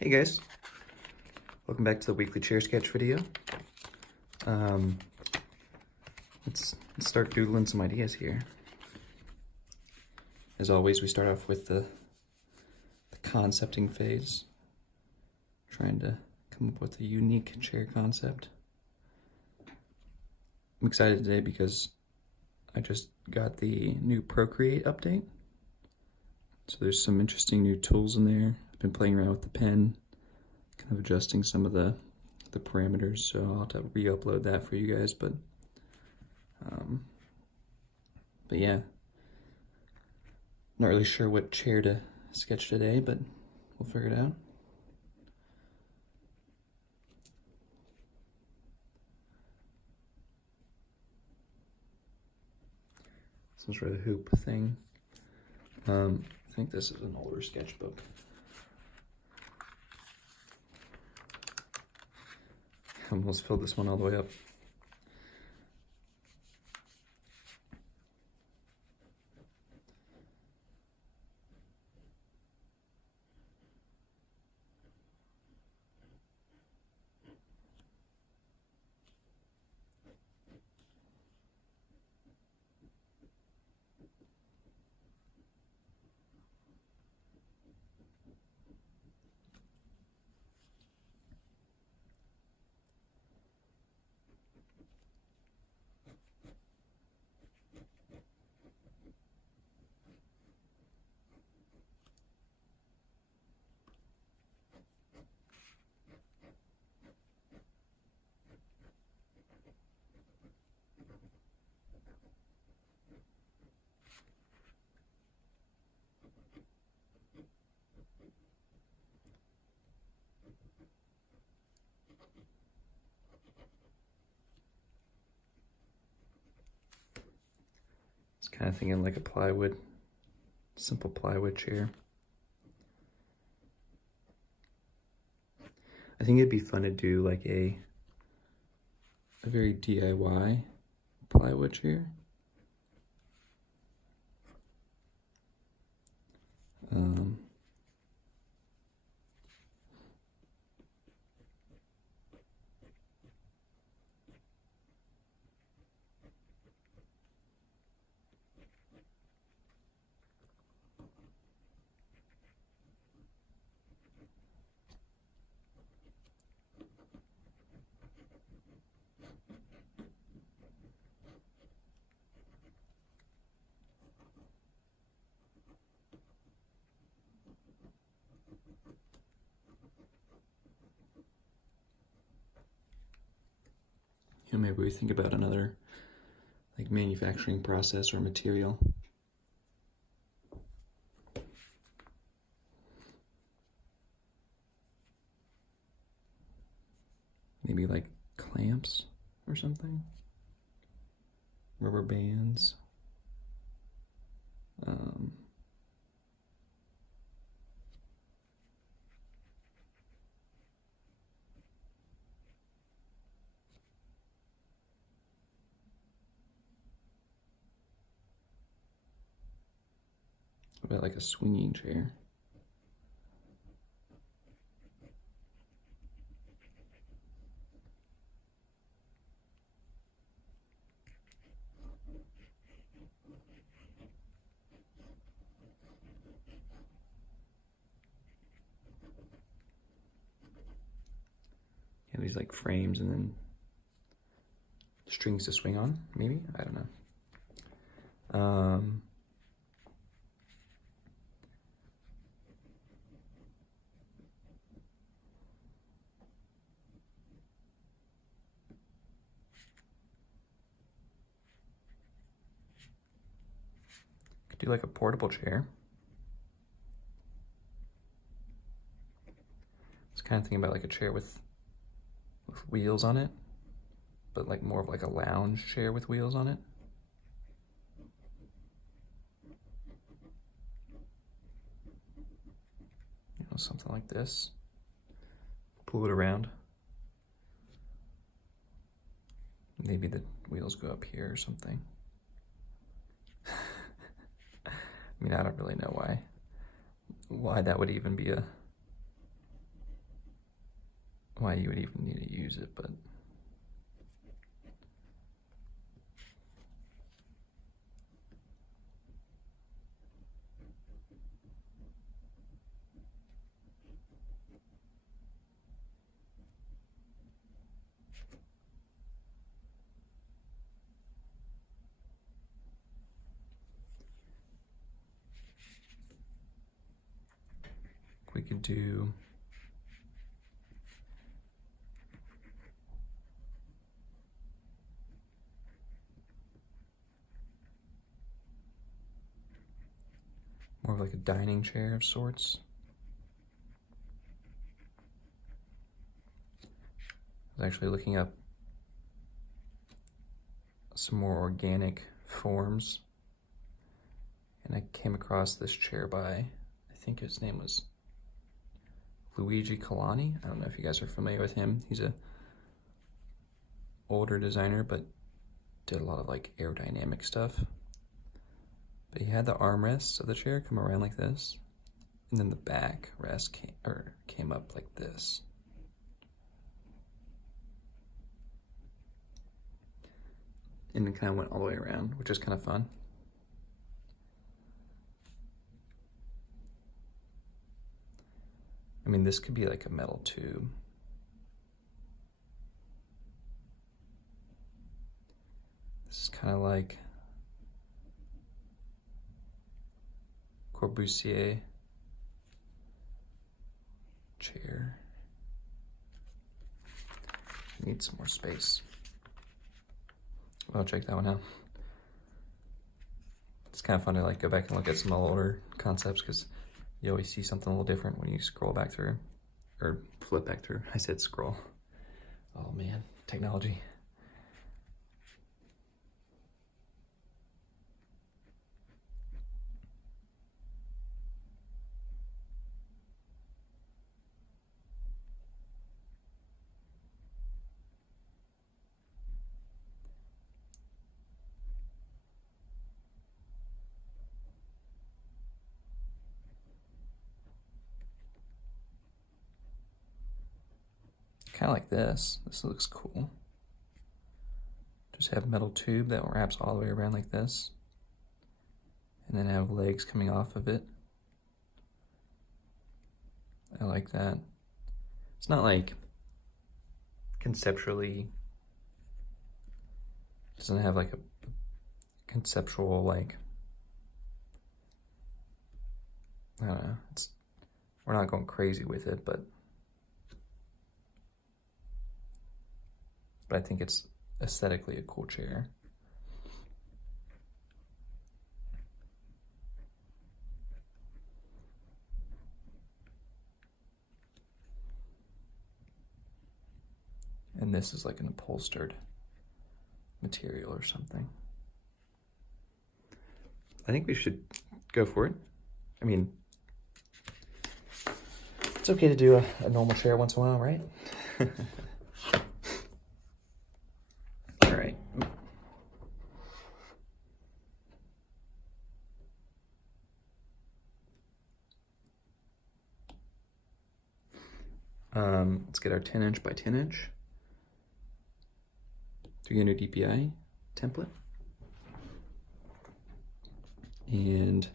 Hey guys, welcome back to the weekly chair sketch video. Let's start doodling some ideas here. As always, we start off with the concepting phase, trying to come up with a unique chair concept. I'm excited today because I just got the new Procreate update. So there's some interesting new tools in there. I've been playing around with the pen, kind of adjusting some of the parameters, so I'll have to re-upload that for you guys, but yeah, not really sure what chair to sketch today, but we'll figure it out. Some sort of hoop thing. I think this is an older sketchbook. I almost filled this one all the way up. Kind of thinking like a simple plywood chair. I think it'd be fun to do like a very DIY plywood chair. Maybe we think about another like manufacturing process or material. Maybe like clamps or something. Rubber bands. What about like a swinging chair? Yeah, these like frames and then strings to swing on, maybe? I don't know. Could do like a portable chair. I was kind of thinking about like a chair with wheels on it, but like more of like a lounge chair with wheels on it. You know, something like this. Pull it around. Maybe the wheels go up here or something. I mean, I don't really know why that would even be why you would even need to use it, but we could do more of like a dining chair of sorts. I was actually looking up some more organic forms, and I came across this chair by, I think his name was Luigi Colani. I don't know if you guys are familiar with him. He's a older designer, but did a lot of like aerodynamic stuff. But he had the armrests of the chair come around like this, and then the back rest came up like this. And it kind of went all the way around, which is kind of fun. I mean, this could be like a metal tube. This is kind of like Corbusier chair. Need some more space. I'll check that one out. It's kind of fun to like go back and look at some older concepts because you always see something a little different when you scroll back through, or flip back through. I said scroll. Oh man, technology. Kind of like this. This looks cool. Just have metal tube that wraps all the way around like this, and then have legs coming off of it. I like that. It's not like conceptually, doesn't have like a conceptual like, I don't know, we're not going crazy with it, but I think it's aesthetically a cool chair. And this is like an upholstered material or something. I think we should go for it. I mean, it's okay to do a normal chair once in a while, right? All right. Let's get our 10" by 10". Doing a new DPI template. And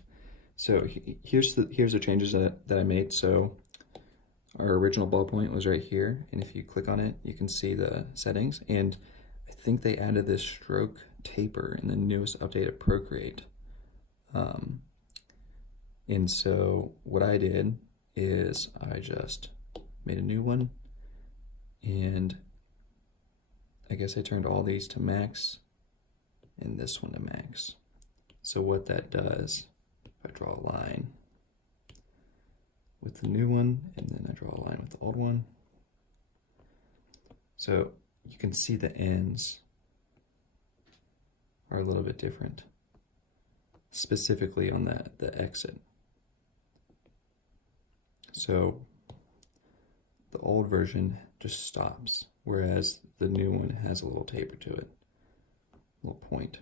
so here's the changes that I made. So our original ballpoint was right here, and if you click on it, you can see the settings. And I think they added this stroke taper in the newest update of Procreate. And so what I did is I just made a new one, and I guess I turned all these to max and this one to max. So what that does, if I draw a line with the new one, and then I draw a line with the old one, so you can see the ends are a little bit different, specifically on the exit. So the old version just stops, whereas the new one has a little taper to it, a little point,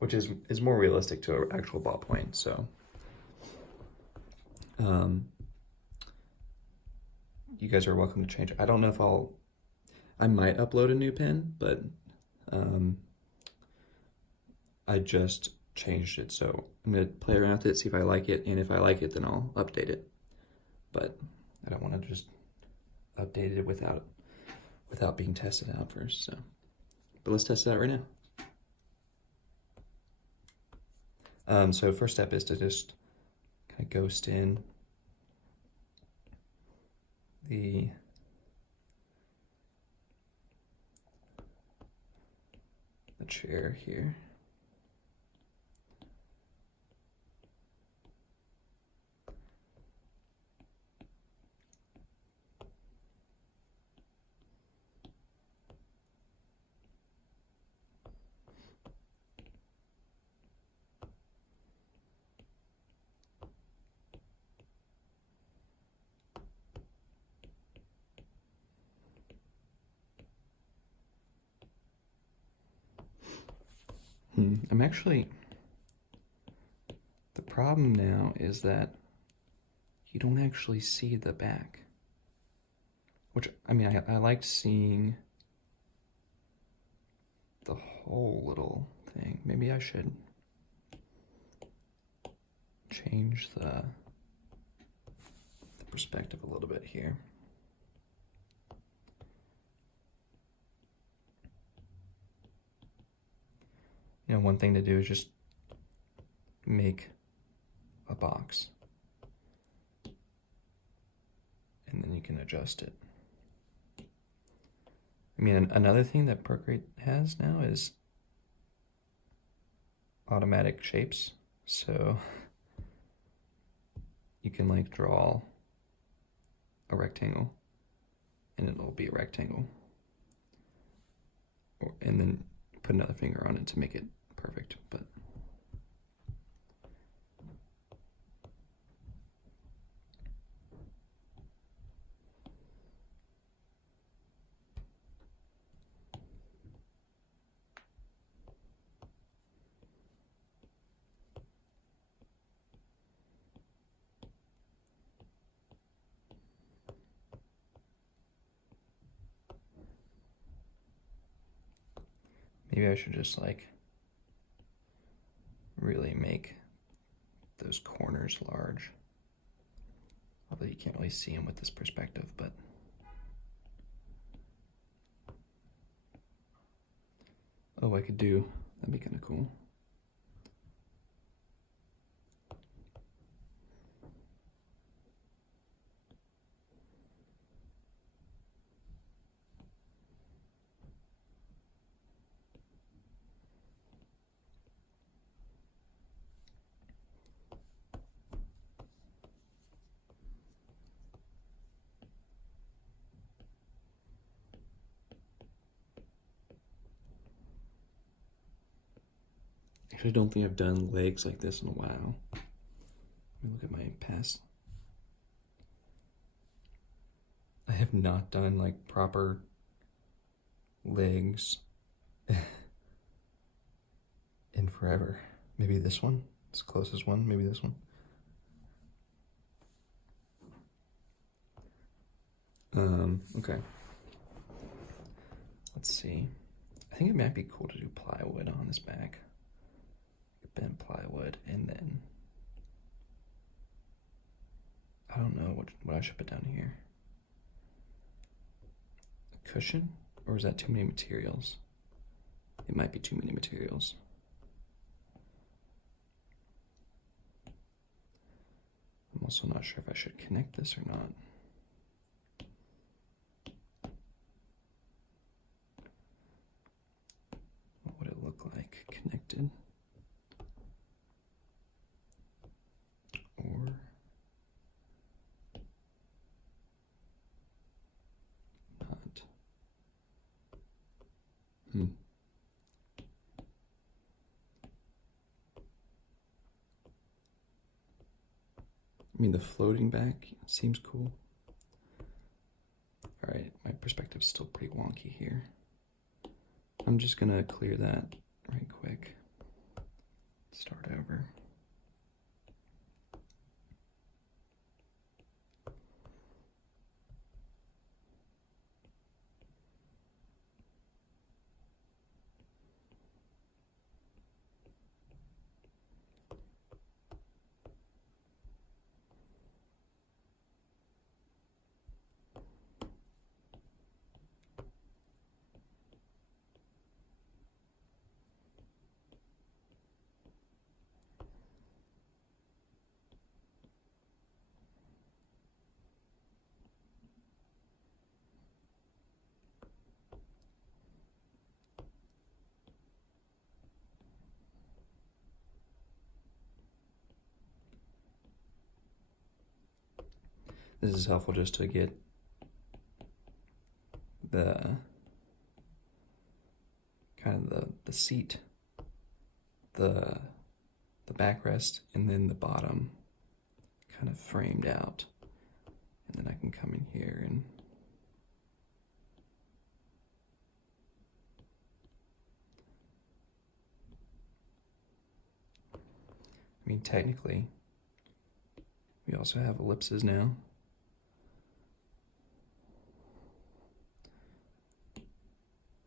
which is more realistic to an actual ballpoint. So you guys are welcome to change. I don't know if I might upload a new pen, but I just changed it, so I'm gonna play around with it, see if I like it, and if I like it, then I'll update it. But I don't want to just update it without being tested out first. So, but let's test it out right now. So first step is to just kind of ghost in the chair here. I'm actually, the problem now is that you don't actually see the back. Which, I mean, I liked seeing the whole little thing. Maybe I should change the perspective a little bit here. You know, one thing to do is just make a box, and then you can adjust it. I mean, another thing that Procreate has now is automatic shapes. So you can like draw a rectangle and it'll be a rectangle. And then put another finger on it to make it perfect. But maybe I should just like really make those corners large. Although you can't really see them with this perspective, but oh, I could do, that'd be kind of cool. Actually, I don't think I've done legs like this in a while. Let me look at my past. I have not done like proper legs in forever. Maybe this one, it's the closest one, maybe this one. Okay. Let's see. I think it might be cool to do plywood on this back. Bent plywood, and then I don't know what I should put down here. A cushion? Or is that too many materials? It might be too many materials. I'm also not sure if I should connect this or not. What would it look like connected? Or not. I mean, the floating back seems cool. All right, my perspective's still pretty wonky here. I'm just gonna clear that right quick. Start over. This is helpful just to get the kind of the seat, the backrest, and then the bottom kind of framed out. And then I can come in here and I mean, technically, we also have ellipses now.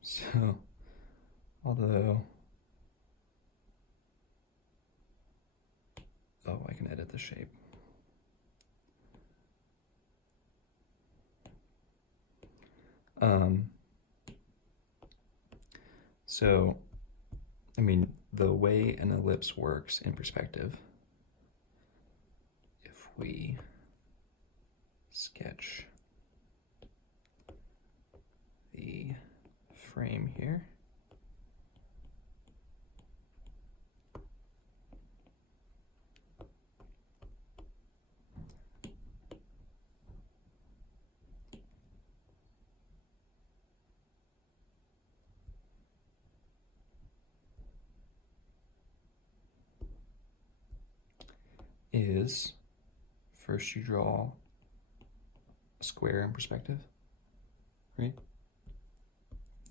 So, although, oh, I can edit the shape. So, I mean, the way an ellipse works in perspective, if we sketch the frame here, is first you draw a square in perspective, right?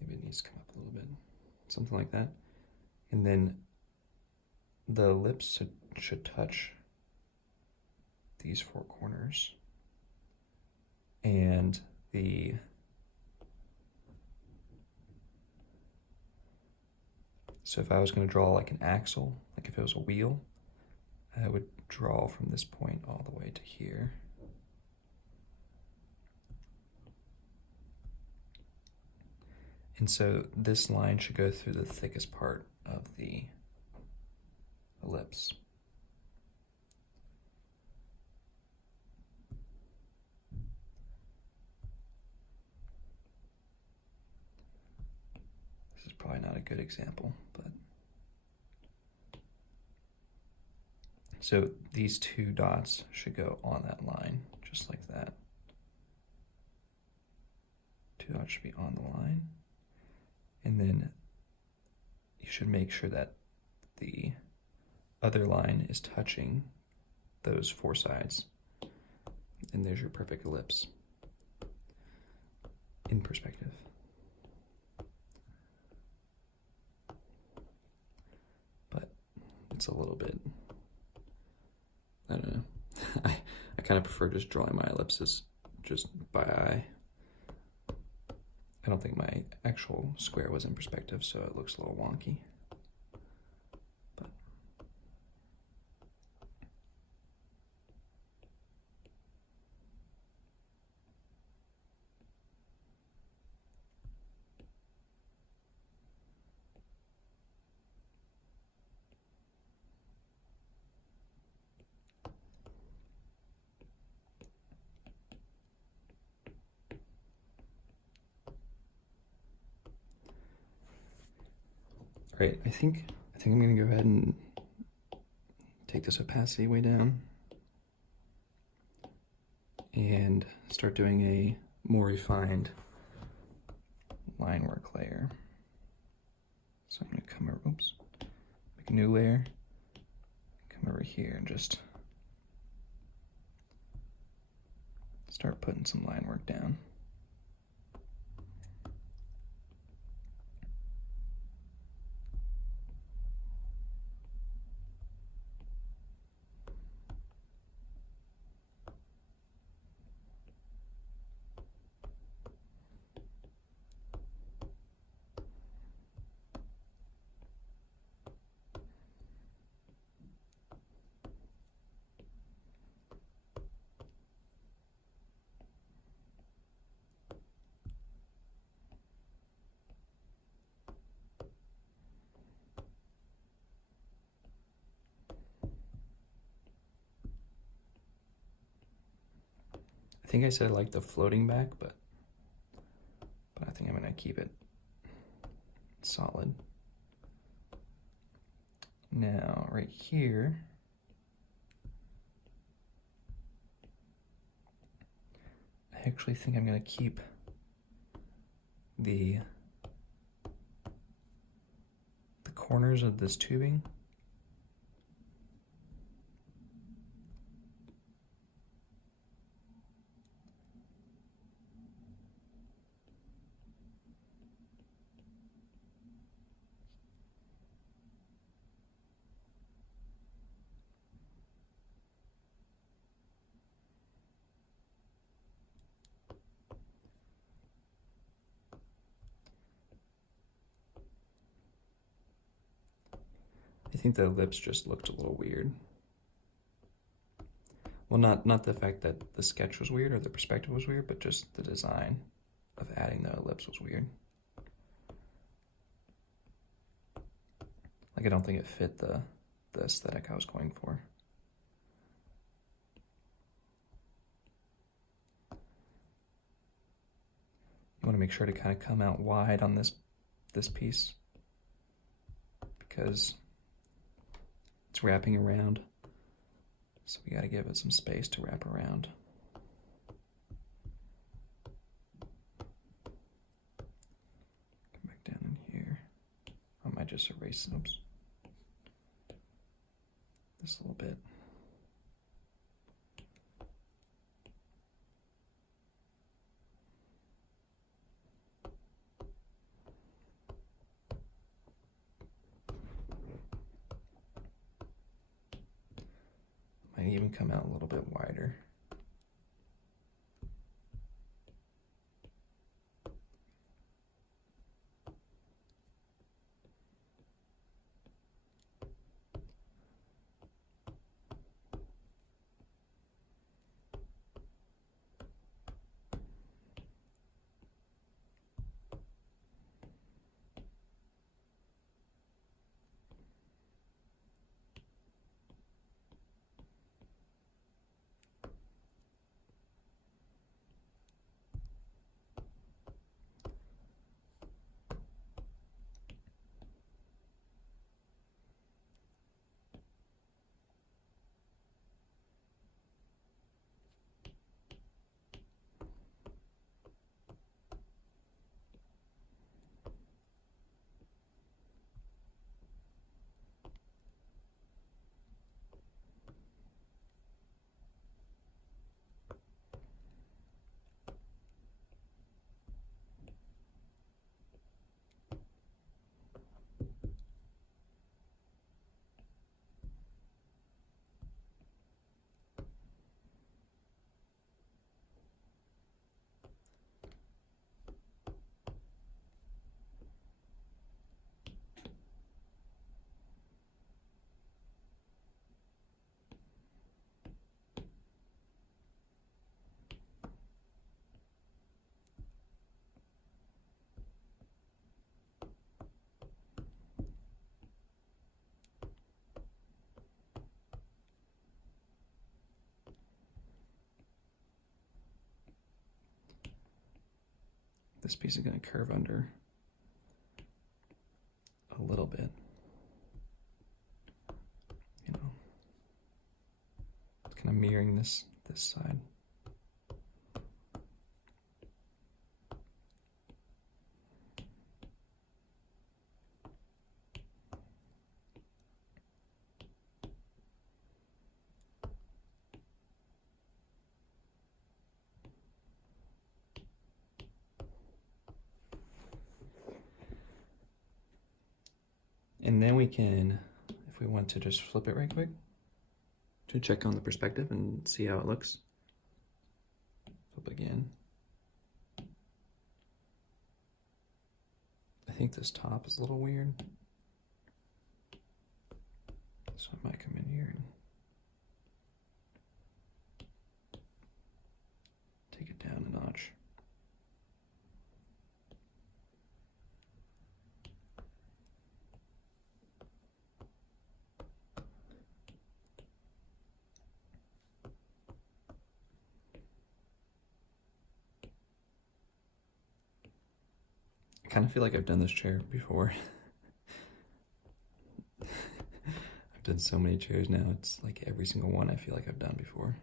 Maybe it needs to come up a little bit, something like that. And then the ellipse should touch these four corners. And so if I was going to draw like an axle, like if it was a wheel, I would draw from this point all the way to here. And so this line should go through the thickest part of the ellipse. This is probably not a good example, but so these two dots should go on that line, just like that. Two dots should be on the line. And then you should make sure that the other line is touching those four sides. And there's your perfect ellipse in perspective. But it's a little bit, I don't know. I kind of prefer just drawing my ellipses just by eye. I don't think my actual square was in perspective, so it looks a little wonky. But great. I think I'm gonna go ahead and take this opacity way down and start doing a more refined line work layer. So I'm gonna come over, oops, make a new layer, come over here and just start putting some line work down. I think I said I like the floating back, but I think I'm gonna keep it solid. Now, right here, I actually think I'm going to keep the corners of this tubing. I think the ellipse just looked a little weird. Well, not the fact that the sketch was weird or the perspective was weird, but just the design of adding the ellipse was weird. Like, I don't think it fit the aesthetic I was going for. You want to make sure to kind of come out wide on this piece because it's wrapping around. So we got to give it some space to wrap around. Come back down in here. I might just erase this a little bit. Might even come out a little bit wider. This piece is going to curve under a little bit. You know, it's kind of mirroring this side. And then we can, if we want to just flip it right quick to check on the perspective and see how it looks. Flip again. I think this top is a little weird. So I might come in here and take it down a notch. I kind of feel like I've done this chair before. I've done so many chairs now, it's like every single one I feel like I've done before.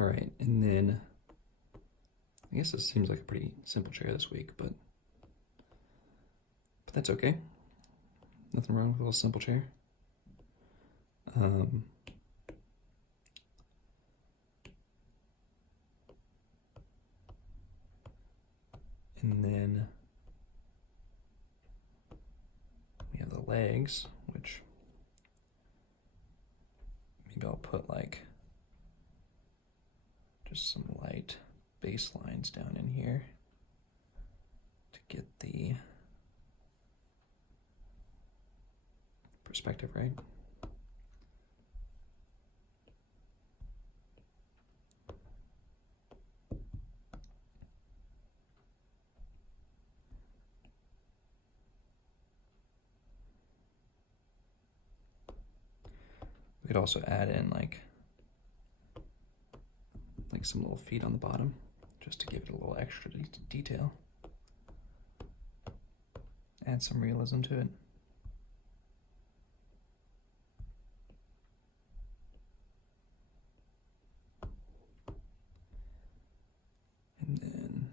All right, and then I guess this seems like a pretty simple chair this week, but that's okay. Nothing wrong with a little simple chair. And then we have the legs, which maybe I'll put like just some light base lines down in here to get the perspective right. We could also add in like some little feet on the bottom just to give it a little extra detail. Add some realism to it. And then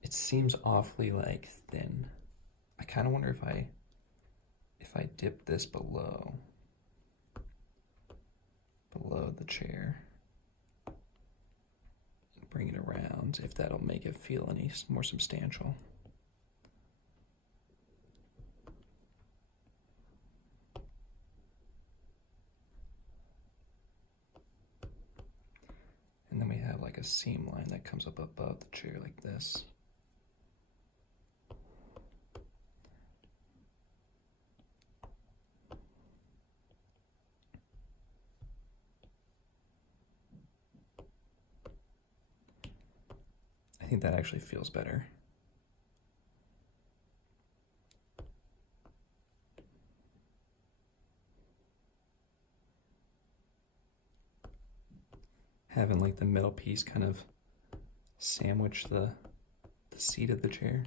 it seems awfully like thin. I kind of wonder if I dip this below the chair and bring it around, if that'll make it feel any more substantial. And then we have like a seam line that comes up above the chair like this. I think that actually feels better. Having like the middle piece kind of sandwich the seat of the chair.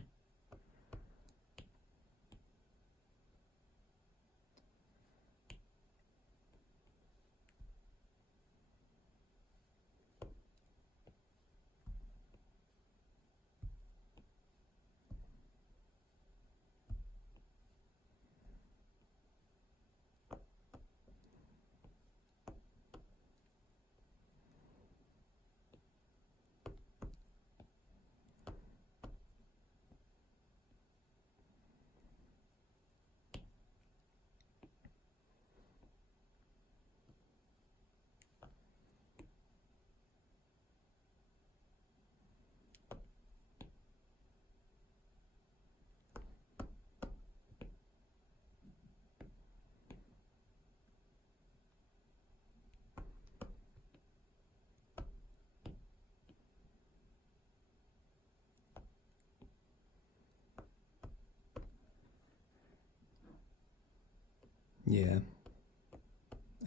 Yeah,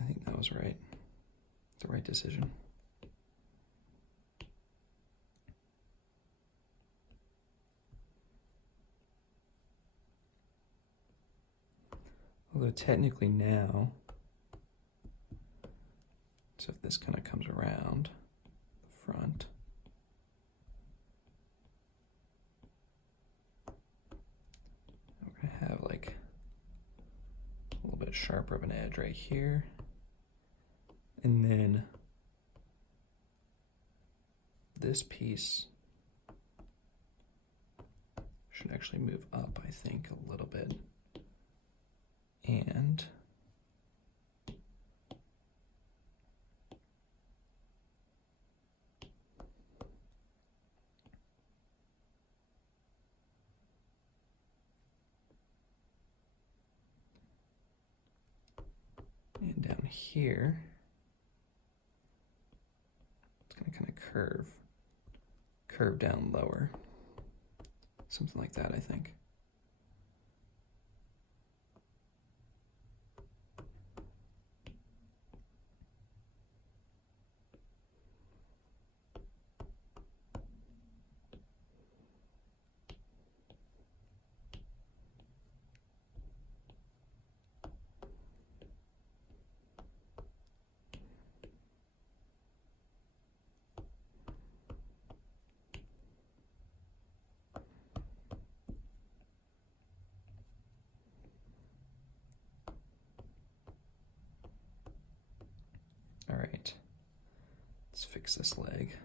I think that was right. The right decision. Although technically now, so if this kind of comes around the front, we're going to have like a little bit sharper of an edge right here. And then this piece should actually move up, I think, a little bit. And down here, it's going to kind of curve down lower. Something like that, I think. Let's fix this leg.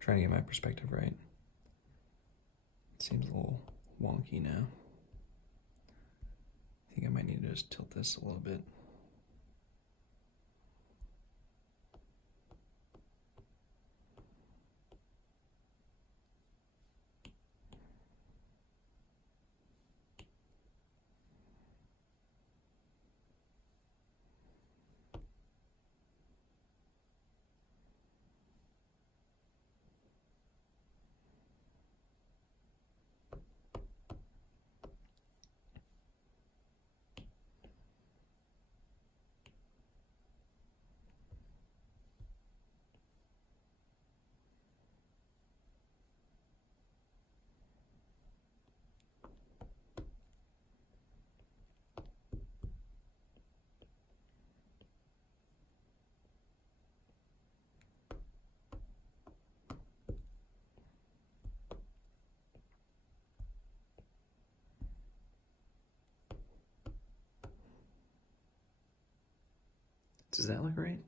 Trying to get my perspective right. It seems a little wonky now. I think I might need to just tilt this a little bit. Does that look right?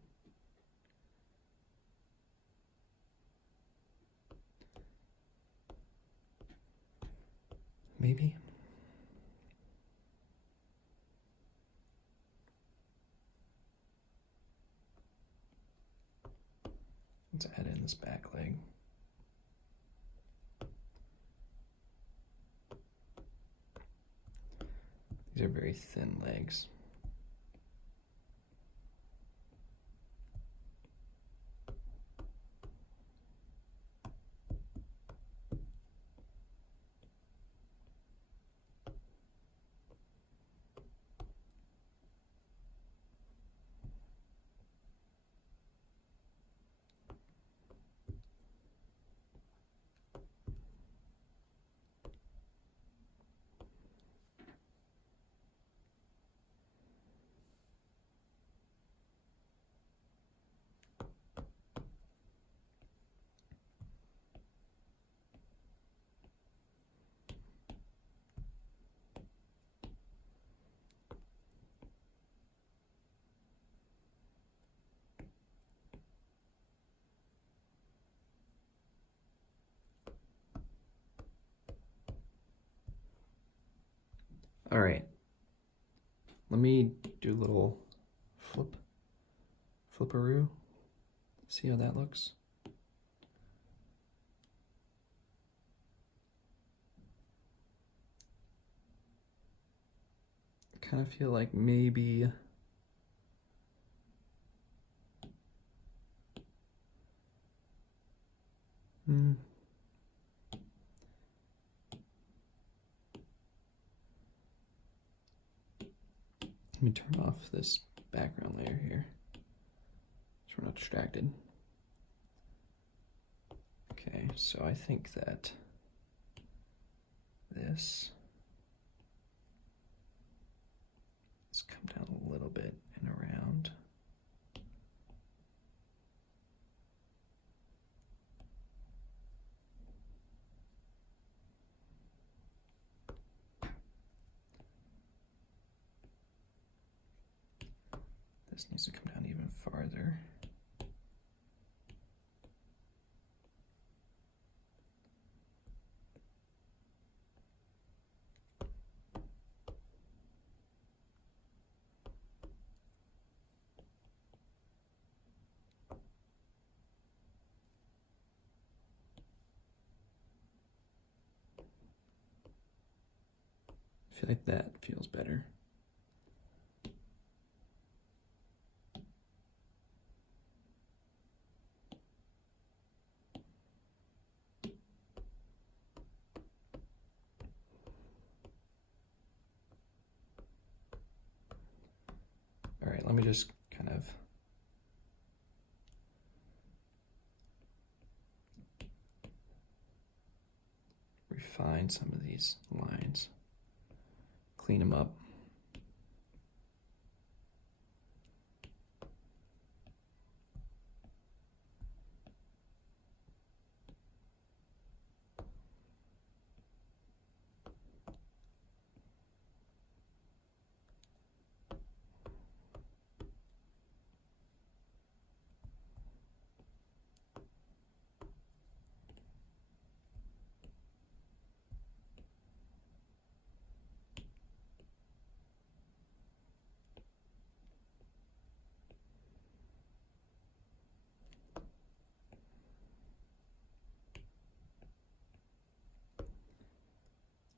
Maybe. Let's add in this back leg. These are very thin legs. All right, let me do a little flipperoo. See how that looks? I kind of feel like maybe let me turn off this background layer here so we're not distracted. Okay, so I think that this, let's come down a little bit and around. This needs to come down even farther. feel like that feels better. All right, let me just kind of refine some of these lines, clean them up.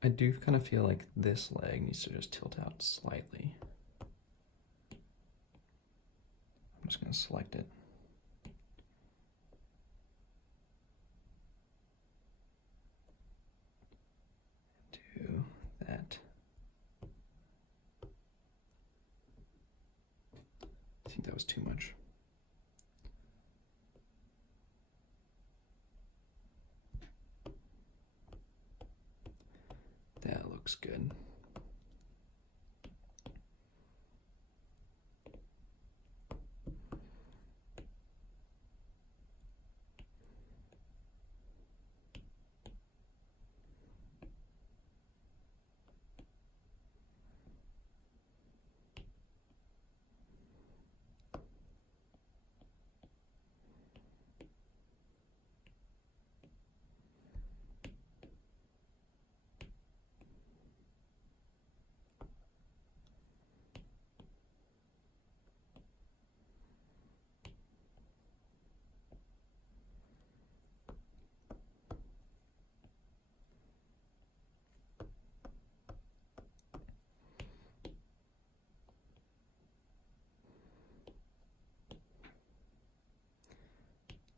I do kind of feel like this leg needs to just tilt out slightly. I'm just going to select it. Do that. I think that was too much. That looks good.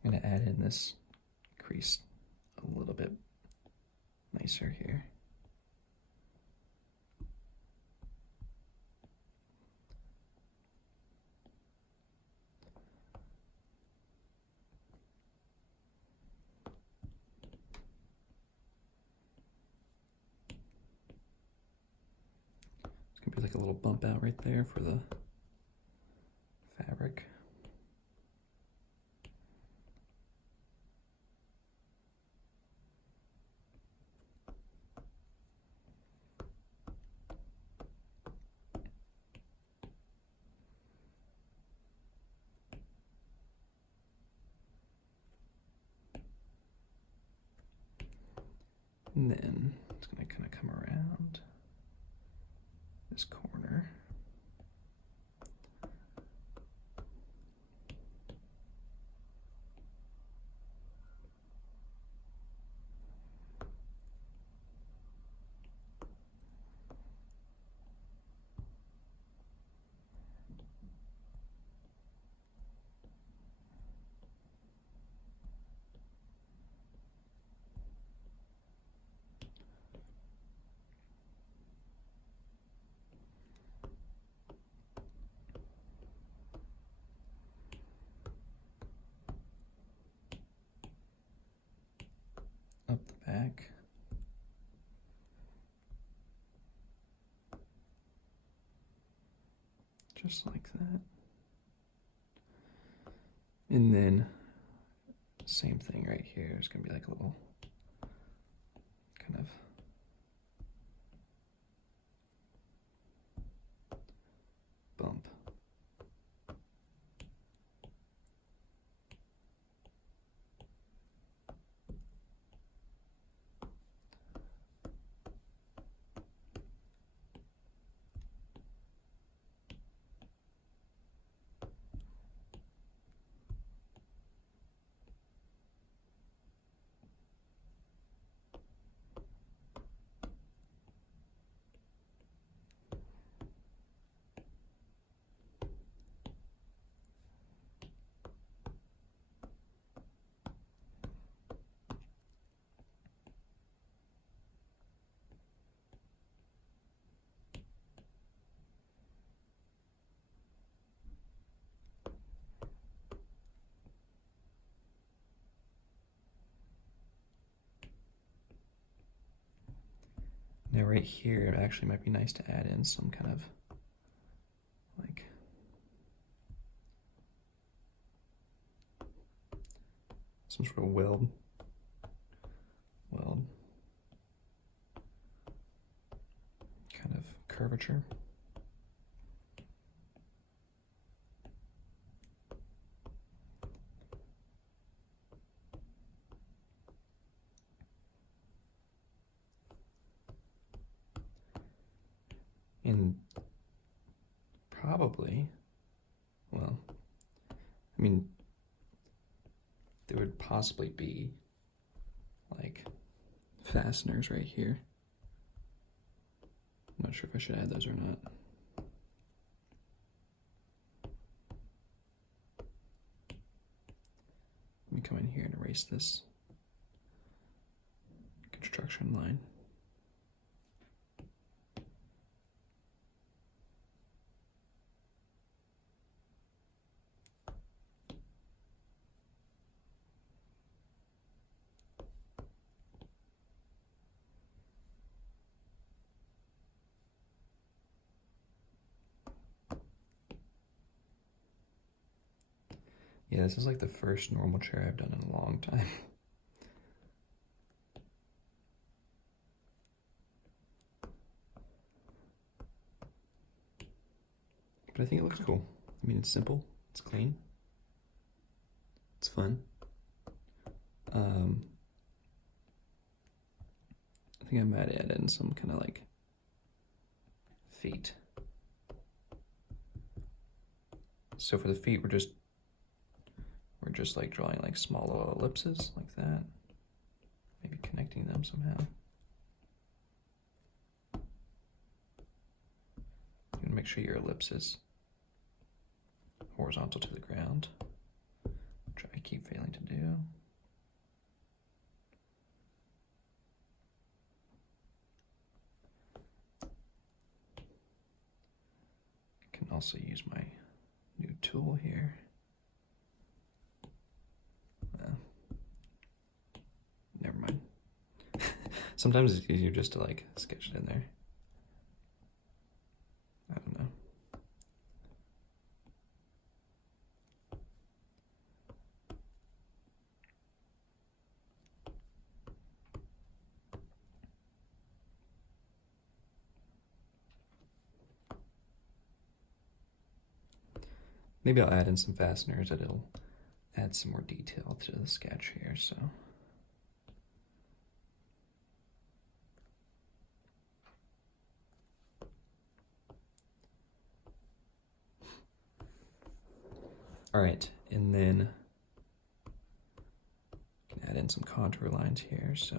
I'm going to add in this crease a little bit nicer here. It's going to be like a little bump out right there for the fabric. And then it's going to kind of come around this corner. Up the back. Just like that. And then same thing right here. It's gonna be like a little kind of bump. Now right here, it actually might be nice to add in some kind of like some sort of weld kind of curvature. And probably, well, I mean, there would possibly be like fasteners right here. I'm not sure if I should add those or not. Let me come in here and erase this construction line. Yeah, this is like the first normal chair I've done in a long time. But I think it looks cool. I mean, it's simple, it's clean, it's fun. I think I might add in some kind of like feet. So for the feet, we're just like drawing like small little ellipses like that. Maybe connecting them somehow. You're gonna make sure your ellipse is horizontal to the ground, which I keep failing to do. I can also use my new tool here. Never mind. Sometimes it's easier just to like sketch it in there. I don't know. Maybe I'll add in some fasteners that it'll add some more detail to the sketch here, so. All right, and then you can add in some contour lines here, so.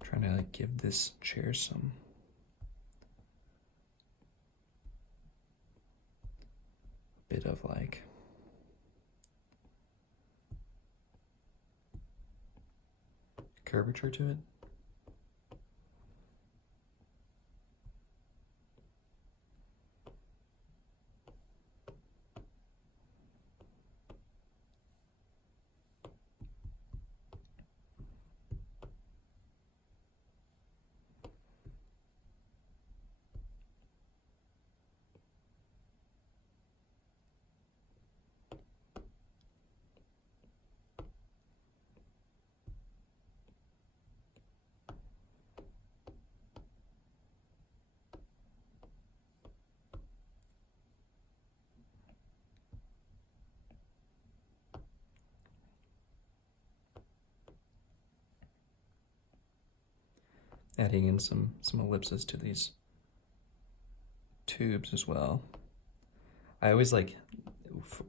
Trying to like give this chair some bit of like curvature to it. adding in some ellipses to these tubes as well. I always like,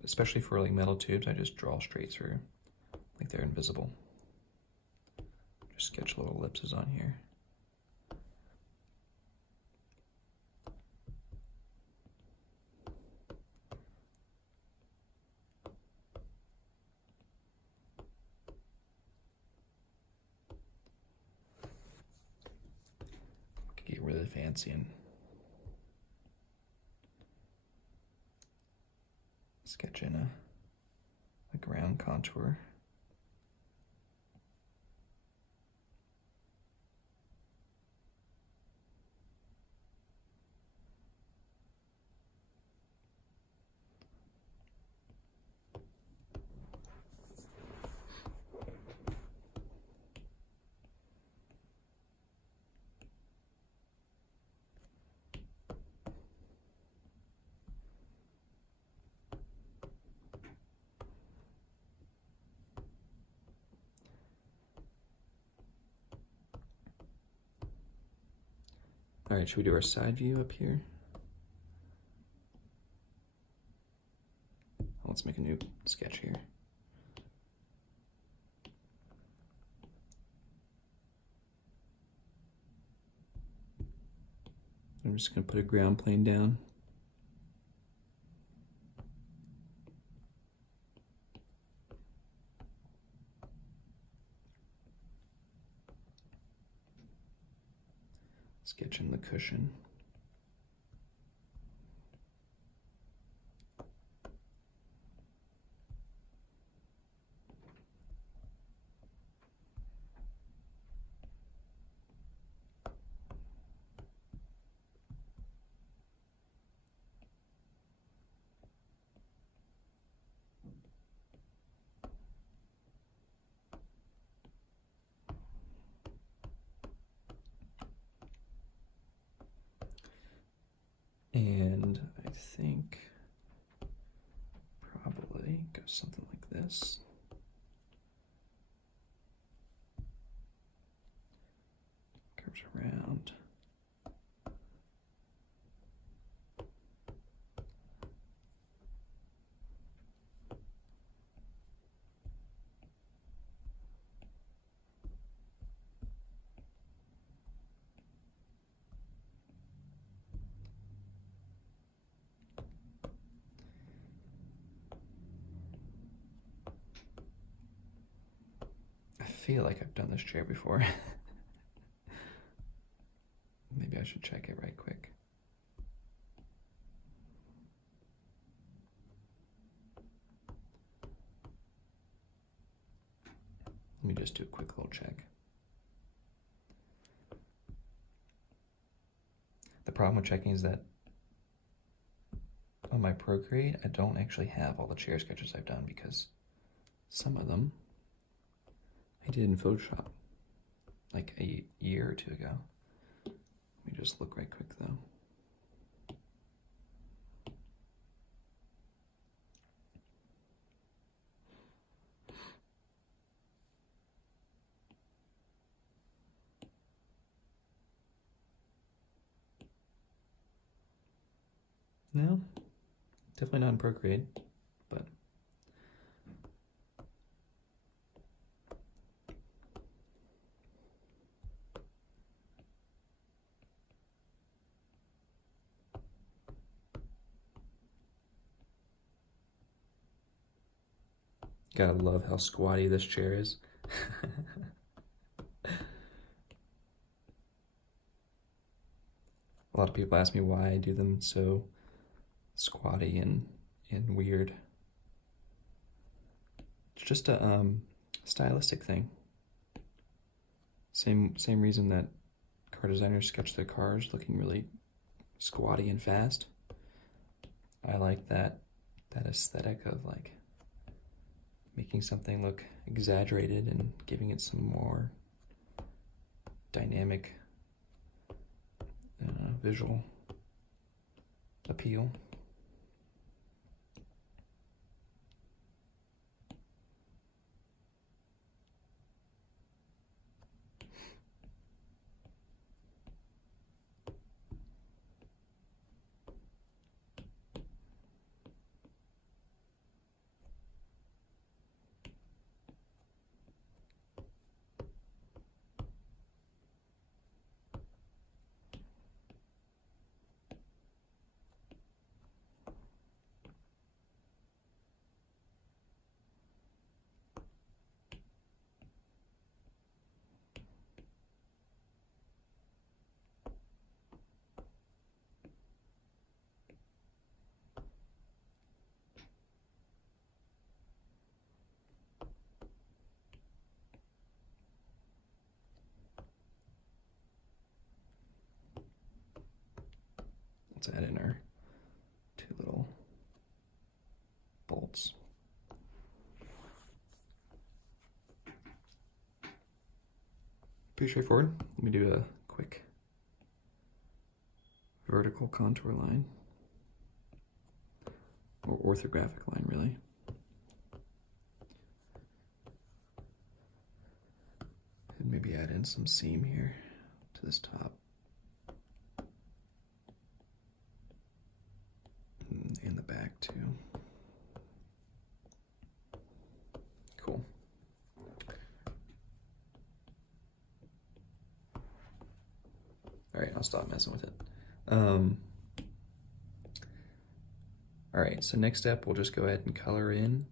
especially for like metal tubes, I just draw straight through, like they're invisible. Just sketch little ellipses on here. Get really fancy and sketch in a ground contour. All right, should we do our side view up here? Let's make a new sketch here. I'm just going to put a ground plane down. Sketch in the cushion. And I think probably go something like this. Curves around. I feel like I've done this chair before. Maybe I should check it right quick. Let me just do a quick little check. The problem with checking is that on my Procreate, I don't actually have all the chair sketches I've done because some of them I did in Photoshop like a year or two ago. Let me just look right quick though. No, definitely not in Procreate, but gotta love how squatty this chair is. A lot of people ask me why I do them so squatty and weird. It's just a stylistic thing. Same reason that car designers sketch their cars looking really squatty and fast. I like that aesthetic of like making something look exaggerated and giving it some more dynamic visual appeal. Let's add in our 2 little bolts. Pretty straightforward. Let me do a quick vertical contour line, or orthographic line, really. And maybe add in some seam here to this top. And the back too. Cool. All right, I'll stop messing with it. All right, so next step, we'll just go ahead and color in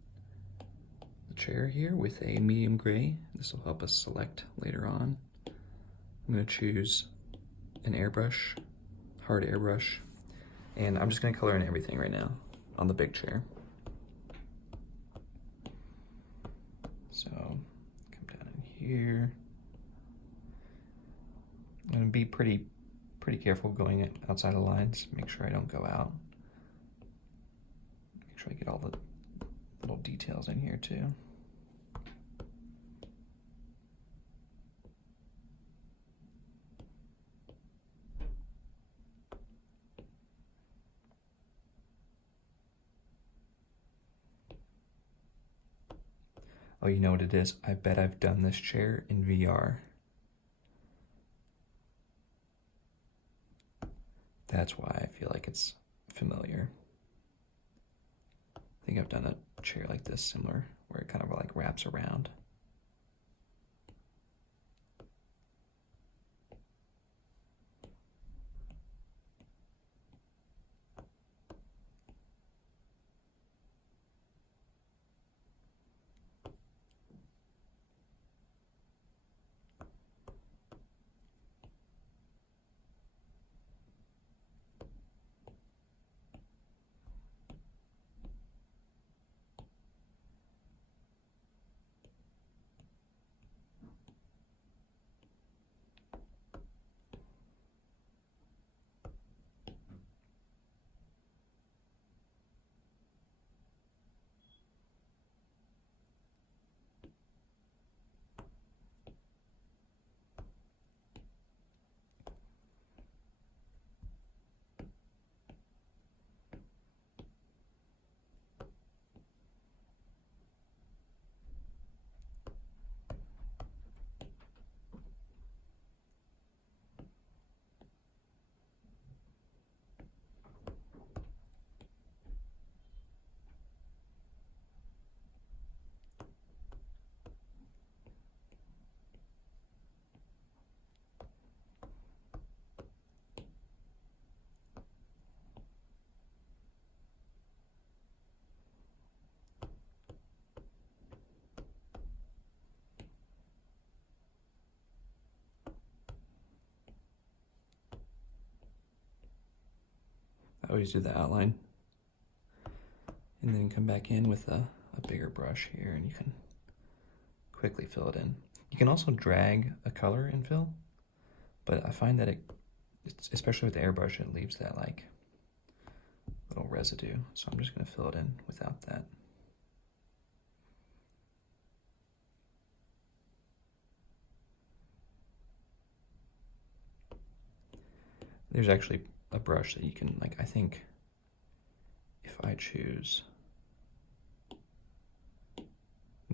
the chair here with a medium gray. This will help us select later on. I'm gonna choose an airbrush, hard airbrush, and I'm just gonna color in everything right now on the big chair. So, come down in here. I'm gonna be pretty careful going outside of lines. Make sure I don't go out. Make sure I get all the little details in here too. Oh, you know what it is? I bet I've done this chair in VR. That's why I feel like it's familiar. I think I've done a chair like this similar, where it kind of like wraps around. I always do the outline and then come back in with a bigger brush here, and you can quickly fill it in. You can also drag a color and fill, but I find that especially with the airbrush, it leaves that like little residue. So I'm just gonna fill it in without that. There's actually a brush that you can, like, I think if I choose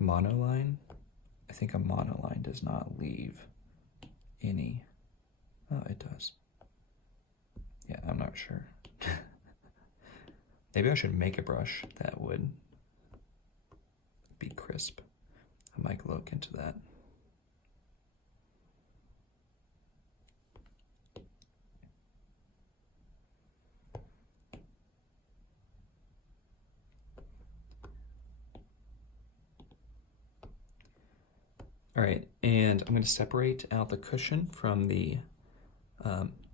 monoline, I think a monoline does not leave any, oh, it does. Yeah, I'm not sure. Maybe I should make a brush that would be crisp. I might look into that. All right, and I'm going to separate out the cushion from the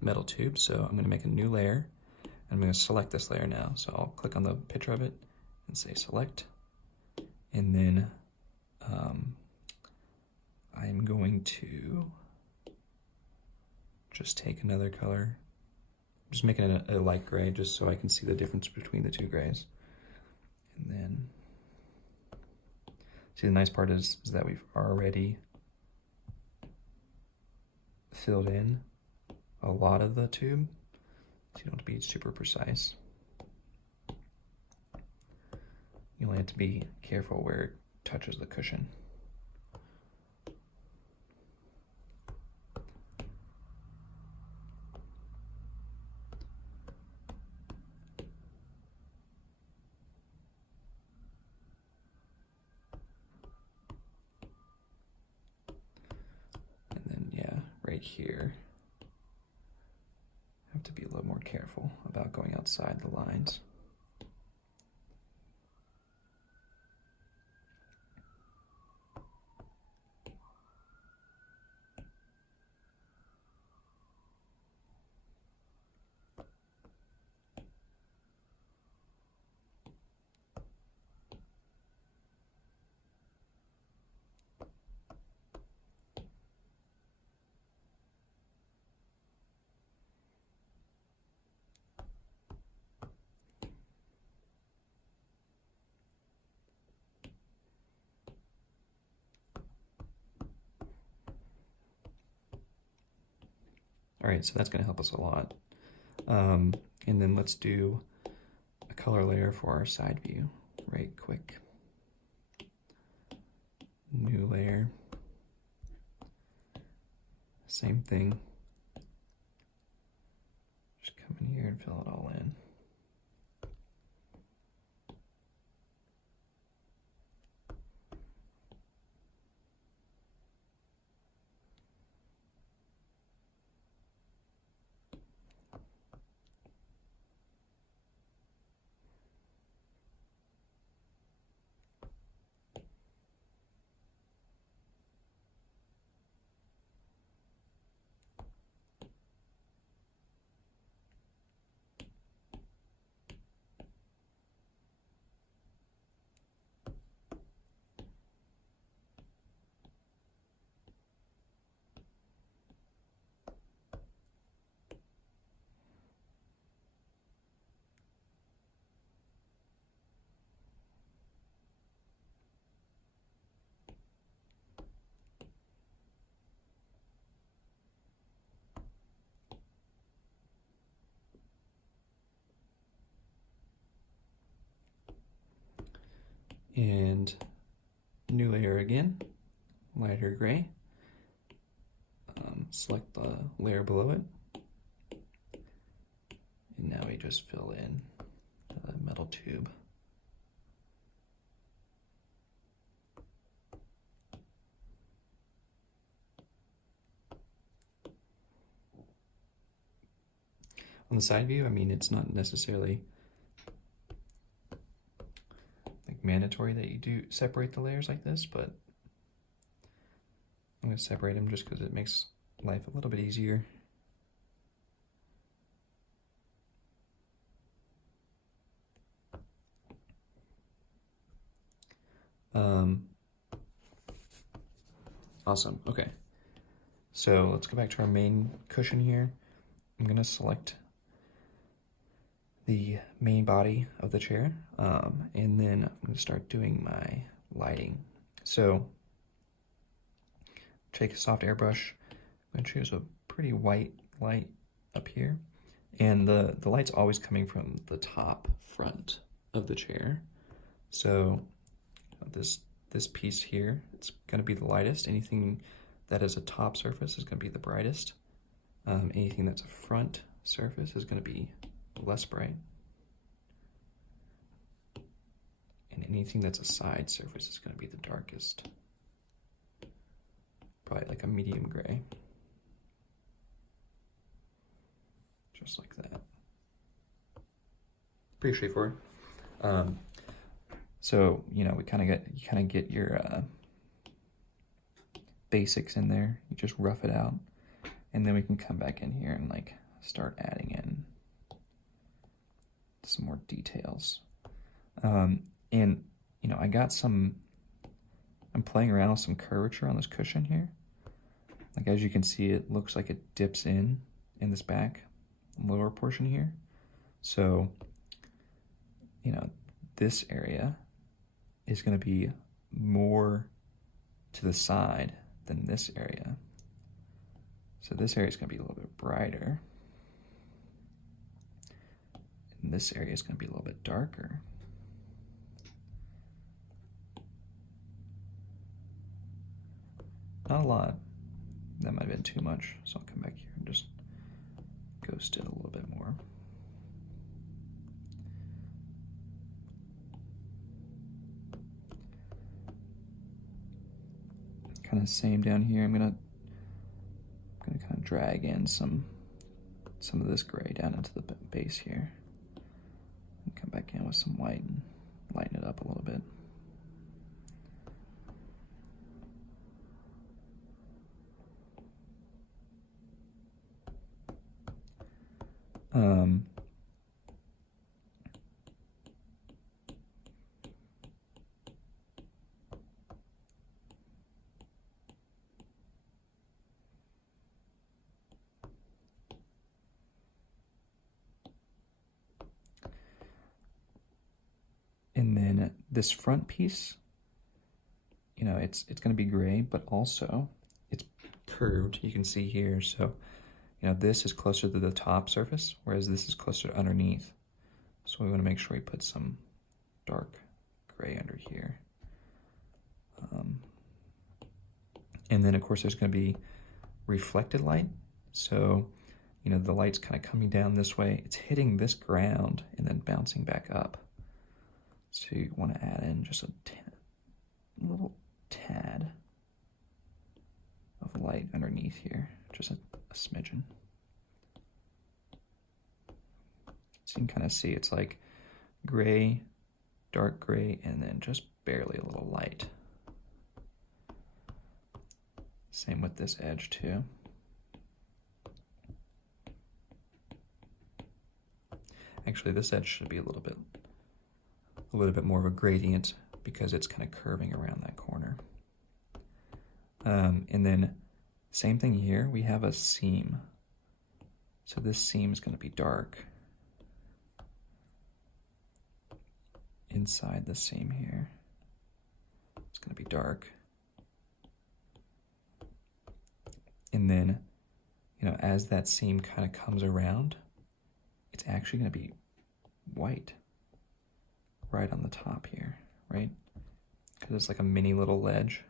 metal tube. So I'm going to make a new layer, and I'm going to select this layer now. So I'll click on the picture of it and say select, and then I'm going to just take another color just making it a light gray just so I can see the difference between the two grays. And then, see, the nice part is that we've already filled in a lot of the tube, so you don't have to be super precise. You only have to be careful where it touches the cushion. And then, yeah, right here, I have to be a little more careful about going outside the lines. All right, so that's gonna help us a lot. And then let's do a color layer for our side view, right quick. New layer. Same thing. Just come in here and fill it all in. And new layer again, lighter gray. Select the layer below it. And now we just fill in the metal tube. On the side view, I mean, it's not necessarily like mandatory that you do separate the layers like this, but I'm going to separate them just because it makes life a little bit easier. Awesome. Okay. So let's go back to our main cushion here. I'm going to select the main body of the chair, and then I'm going to start doing my lighting. So take a soft airbrush. I'm going to choose a pretty white light up here, and the light's always coming from the top front of the chair. So this piece here, it's going to be the lightest. Anything that is a top surface is going to be the brightest. Anything that's a front surface is going to be less bright. And anything that's a side surface is going to be the darkest. Probably like a medium gray. Just like that. Pretty straightforward. So, you know, you kind of get your basics in there. You just rough it out, and then we can come back in here and like start adding in some more details. And you know, I'm playing around with some curvature on this cushion here. Like, as you can see, it looks like it dips in this back, lower portion here. So, you know, this area is going to be more to the side than this area. So this area is going to be a little bit brighter. And this area is going to be a little bit darker. Not a lot. That might have been too much, so I'll come back here and just ghost it a little bit more. Kind of same down here. I'm gonna kind of drag in some of this gray down into the base here. And come back in with some white and lighten it up a little bit. And then this front piece, you know, it's going to be gray, but also it's curved. You can see here. So, you know, this is closer to the top surface, whereas this is closer to underneath. So we want to make sure we put some dark gray under here. And then, of course, there's going to be reflected light. So, you know, the light's kind of coming down this way. It's hitting this ground and then bouncing back up. So you want to add in just a little tad of light underneath here, just a smidgen. So you can kind of see it's like gray, dark gray, and then just barely a little light. Same with this edge too. Actually, this edge should be a little bit more of a gradient because it's kind of curving around that corner. And then same thing here, we have a seam. So this seam is going to be dark. Inside the seam here, it's going to be dark. And then, you know, as that seam kind of comes around, it's actually going to be white right on the top here, right? Because it's like a mini little ledge.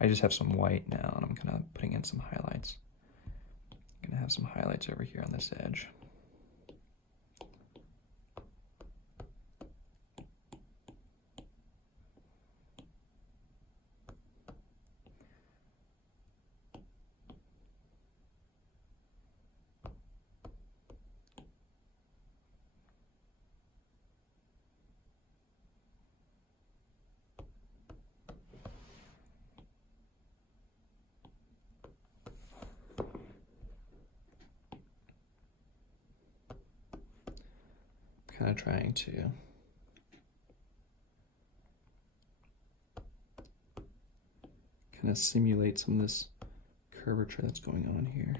I just have some white now, and I'm kind of putting in some highlights. I'm going to have some highlights over here on this edge. Kind of trying to kind of simulate some of this curvature that's going on here.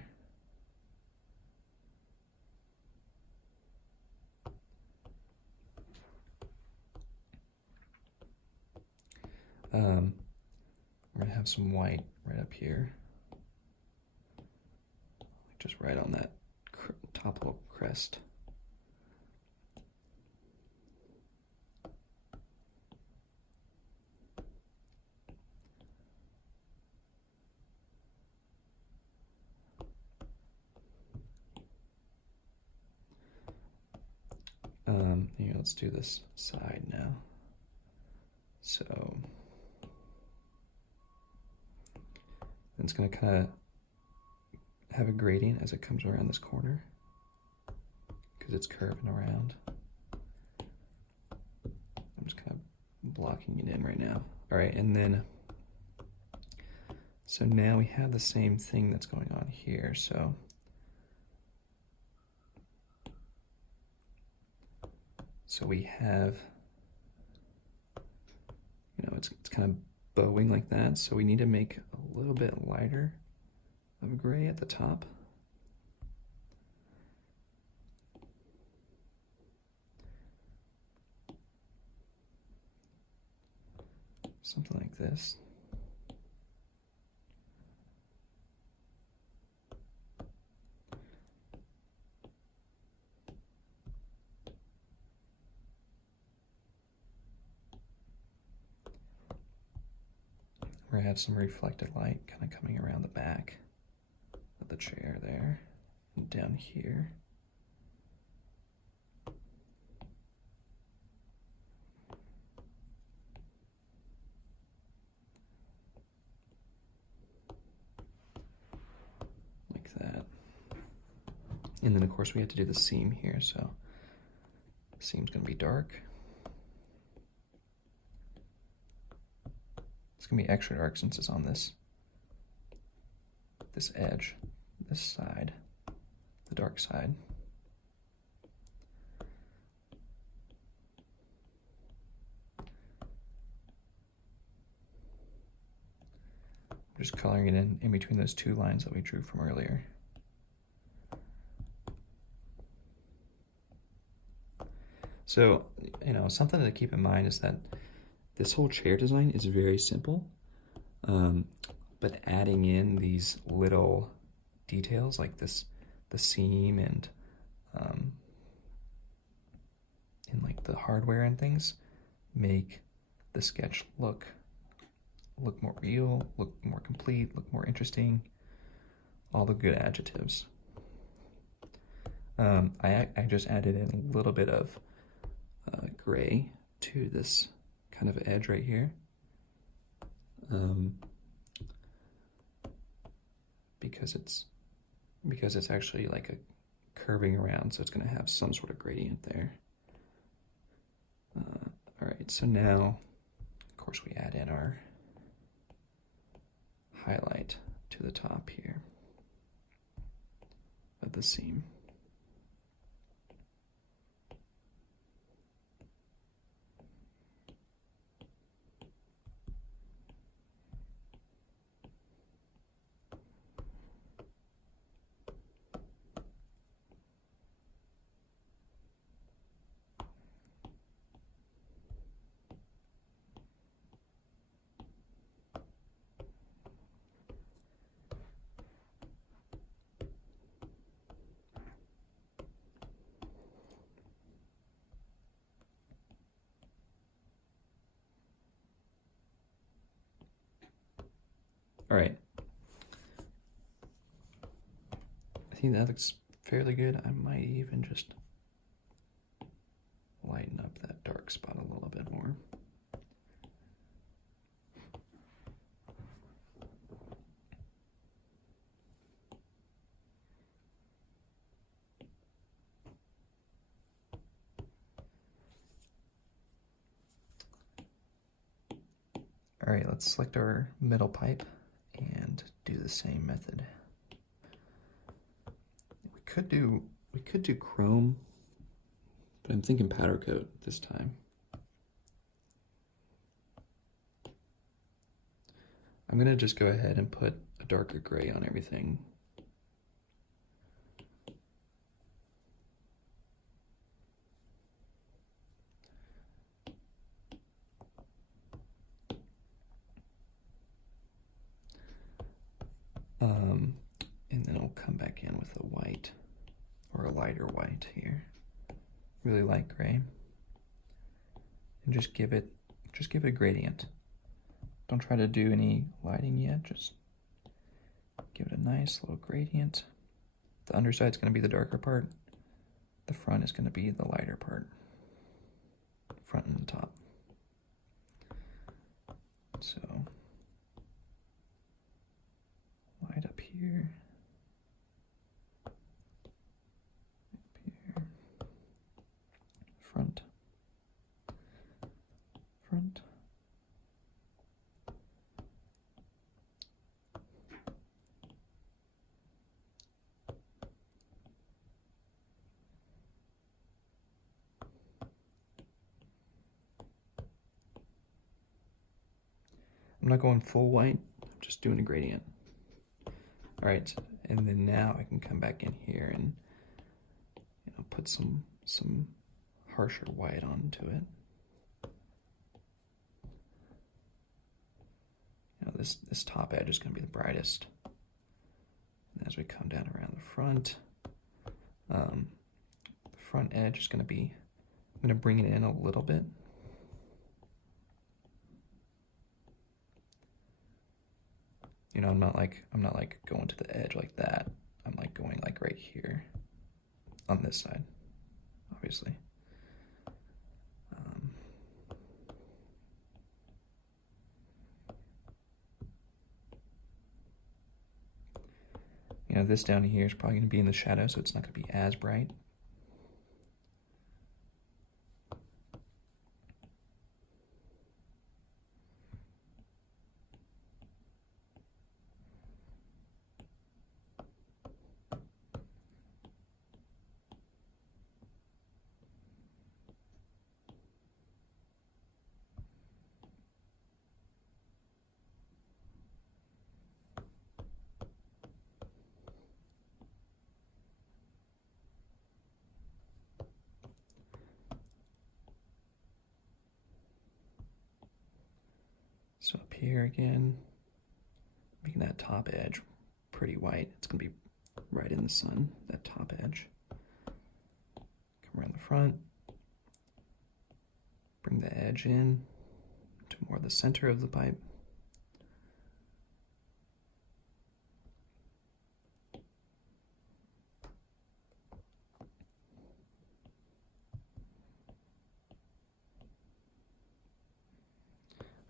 We're gonna have some white right up here, just right on that top little crest. Here, let's do this side now. So it's going to kind of have a gradient as it comes around this corner because it's curving around. I'm just kind of blocking it in right now. All right, and then So now we have the same thing that's going on here. So we have, you know, it's kind of bowing like that. So we need to make a little bit lighter of gray at the top. Something like this. We're gonna have some reflected light kind of coming around the back of the chair there and down here. Like that. And then of course we have to do the seam here, so the seam's gonna be dark. It's gonna be extra dark since it's on this edge, this side, the dark side. I'm just coloring it in between those two lines that we drew from earlier. So, you know, something to keep in mind is that this whole chair design is very simple, but adding in these little details like this, the seam and like the hardware and things, make the sketch look more real, look more complete, look more interesting, all the good adjectives. I just added in a little bit of gray to this kind of edge right here, because it's actually like a curving around, so it's going to have some sort of gradient there. All right, so now, of course, we add in our highlight to the top here of the seam. All right. I think that looks fairly good. I might even just lighten up that dark spot a little bit more. All right, let's select our middle pipe and do the same method. We could do chrome, but I'm thinking powder coat this time. I'm gonna just go ahead and put a darker gray on everything. And then I'll come back in with a white or a lighter white here, really light gray, and just give it a gradient. Don't try to do any lighting yet, just give it a nice little gradient. The underside's going to be the darker part, the front is going to be the lighter part, front and the top. So light up here, front, front, I'm not going full white, I'm just doing a gradient. All right, and then now I can come back in here and put some harsher white onto it. This top edge is going to be the brightest. And as we come down around the front edge is going to be, I'm going to bring it in a little bit. I'm not like going to the edge like that. I'm like going like right here on this side, obviously. This down here is probably going to be in the shadow, so it's not going to be as bright. So up here again, making that top edge pretty white. It's going to be right in the sun, that top edge. Come around the front, bring the edge in to more the center of the pipe.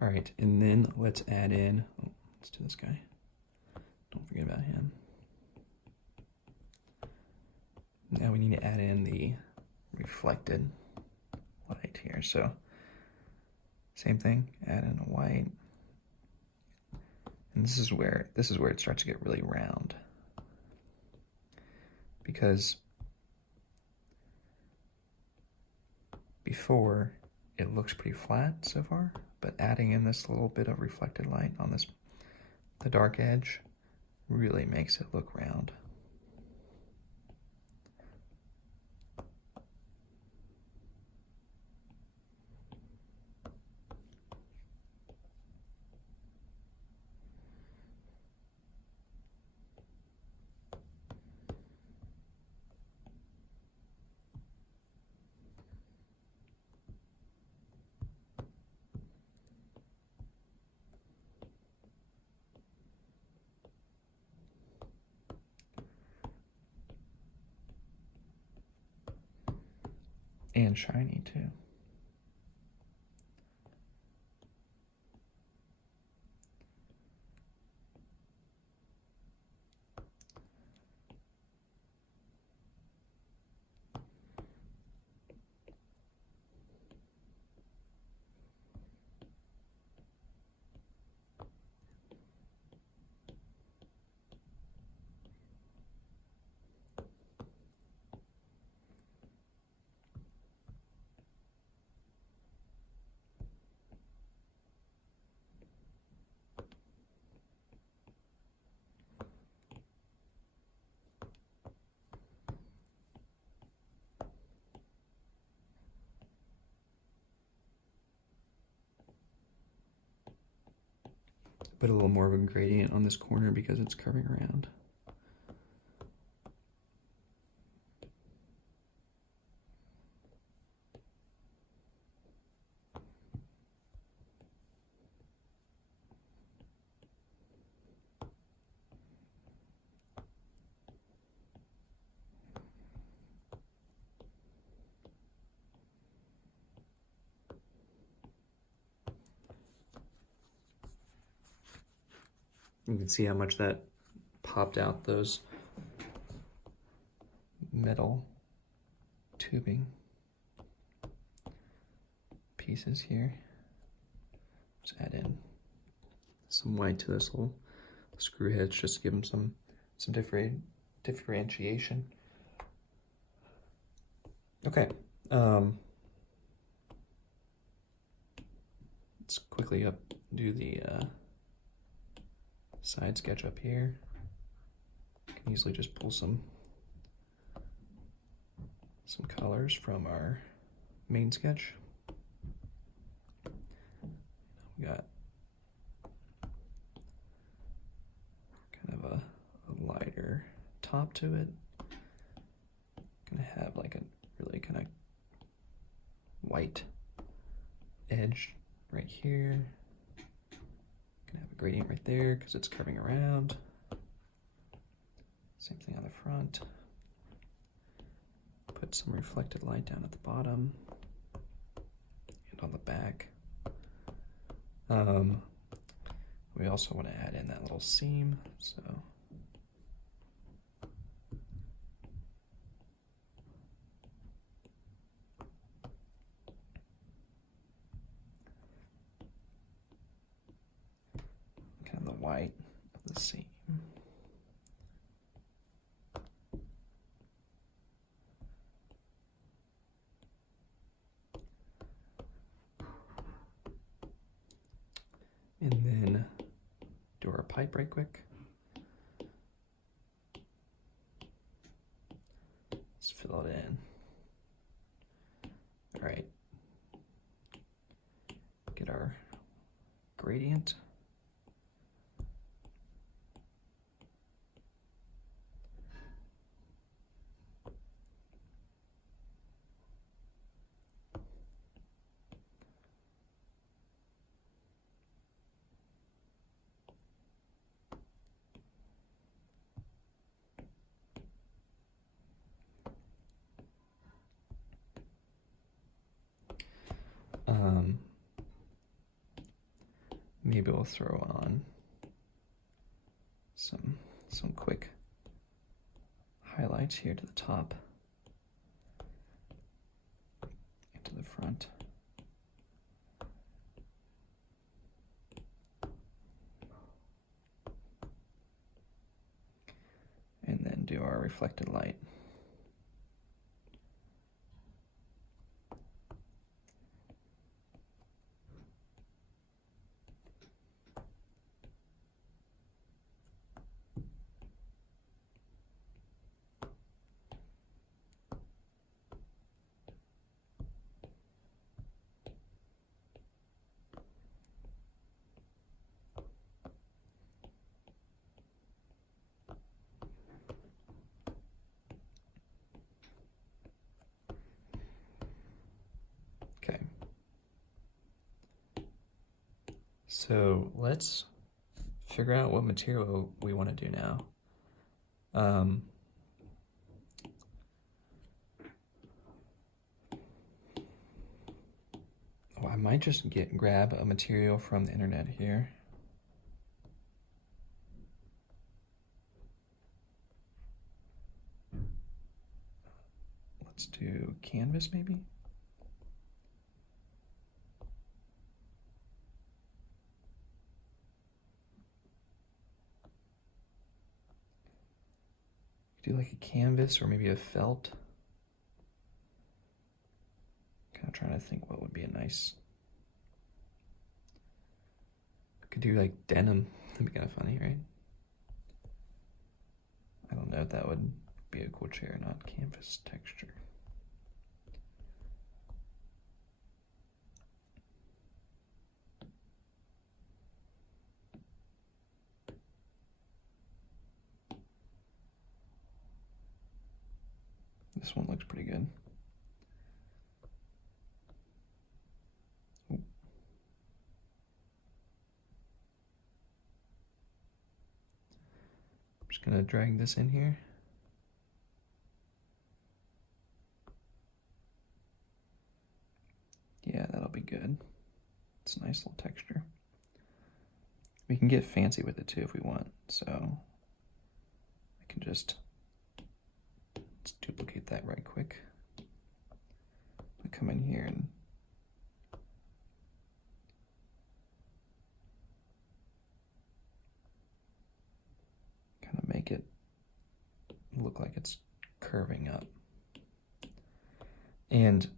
All right, and then let's add in, let's do this guy. Don't forget about him. Now we need to add in the reflected light here. So same thing, add in a white. And this is where it starts to get really round. Because before it looks pretty flat so far, but adding in this little bit of reflected light on the dark edge really makes it look round. And shiny too. Put a little more of a gradient on this corner because it's curving around. You can see how much that popped out those metal tubing pieces here. Just add in some white to this little screw heads just to give them some differentiation. Okay. Let's quickly do the side sketch up here. Can easily just pull some colors from our main sketch. We got kind of a lighter top to it. Gonna have like a really kind of white edge right here. Gonna have a gradient right there because it's curving around. Same thing on the front. Put some reflected light down at the bottom and on the back. We also want to add in that little seam, so kind of the white of the seam. And then do our pipe right quick. Let's fill it in. All right. Get our gradient. Maybe we'll throw on some quick highlights here to the top and to the front. And then do our reflected light. Okay. So let's figure out what material we want to do now. I might just grab a material from the internet here. Let's do canvas maybe. Do like a canvas or maybe a felt. Kind of trying to think what would be a nice. Could do like denim. That'd be kind of funny, right? I don't know if that would be a cool chair or not. Canvas texture. This one looks pretty good. Ooh. I'm just gonna drag this in here. Yeah, that'll be good. It's a nice little texture. We can get fancy with it too if we want. So I can just let's duplicate that right quick. I come in here and kind of make it look like it's curving up. And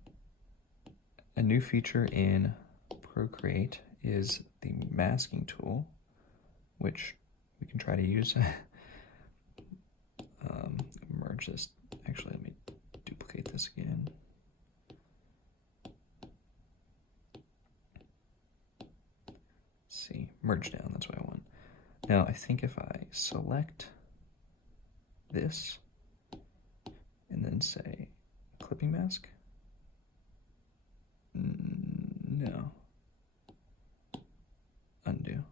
a new feature in Procreate is the masking tool, which we can try to use. Merge this. Actually, let me duplicate this again. Let's see, merge down, that's what I want. Now, I think if I select this and then say clipping mask, no, undo.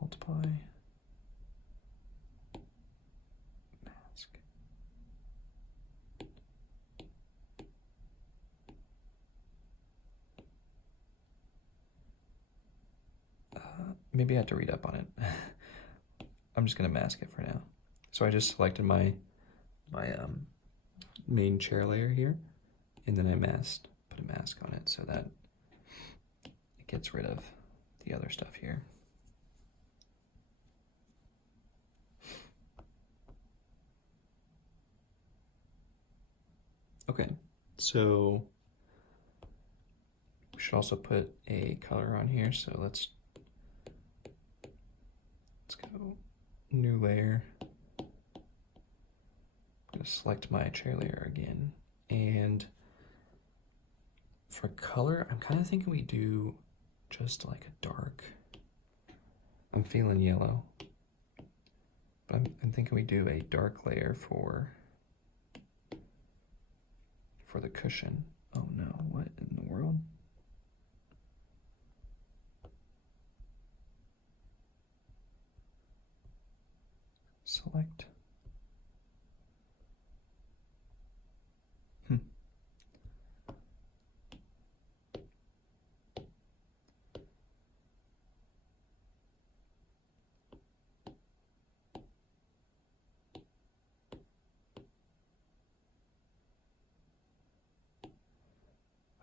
Multiply, mask. Maybe I have to read up on it. I'm just gonna mask it for now. So I just selected my main chair layer here, and then I put a mask on it so that it gets rid of the other stuff here. Okay, so we should also put a color on here, so let's go new layer. I'm gonna select my chair layer again, and for color, I'm kind of thinking we do just like a dark. I'm feeling yellow, but I'm thinking we do a dark layer for the cushion. Oh no, what in the world? Select.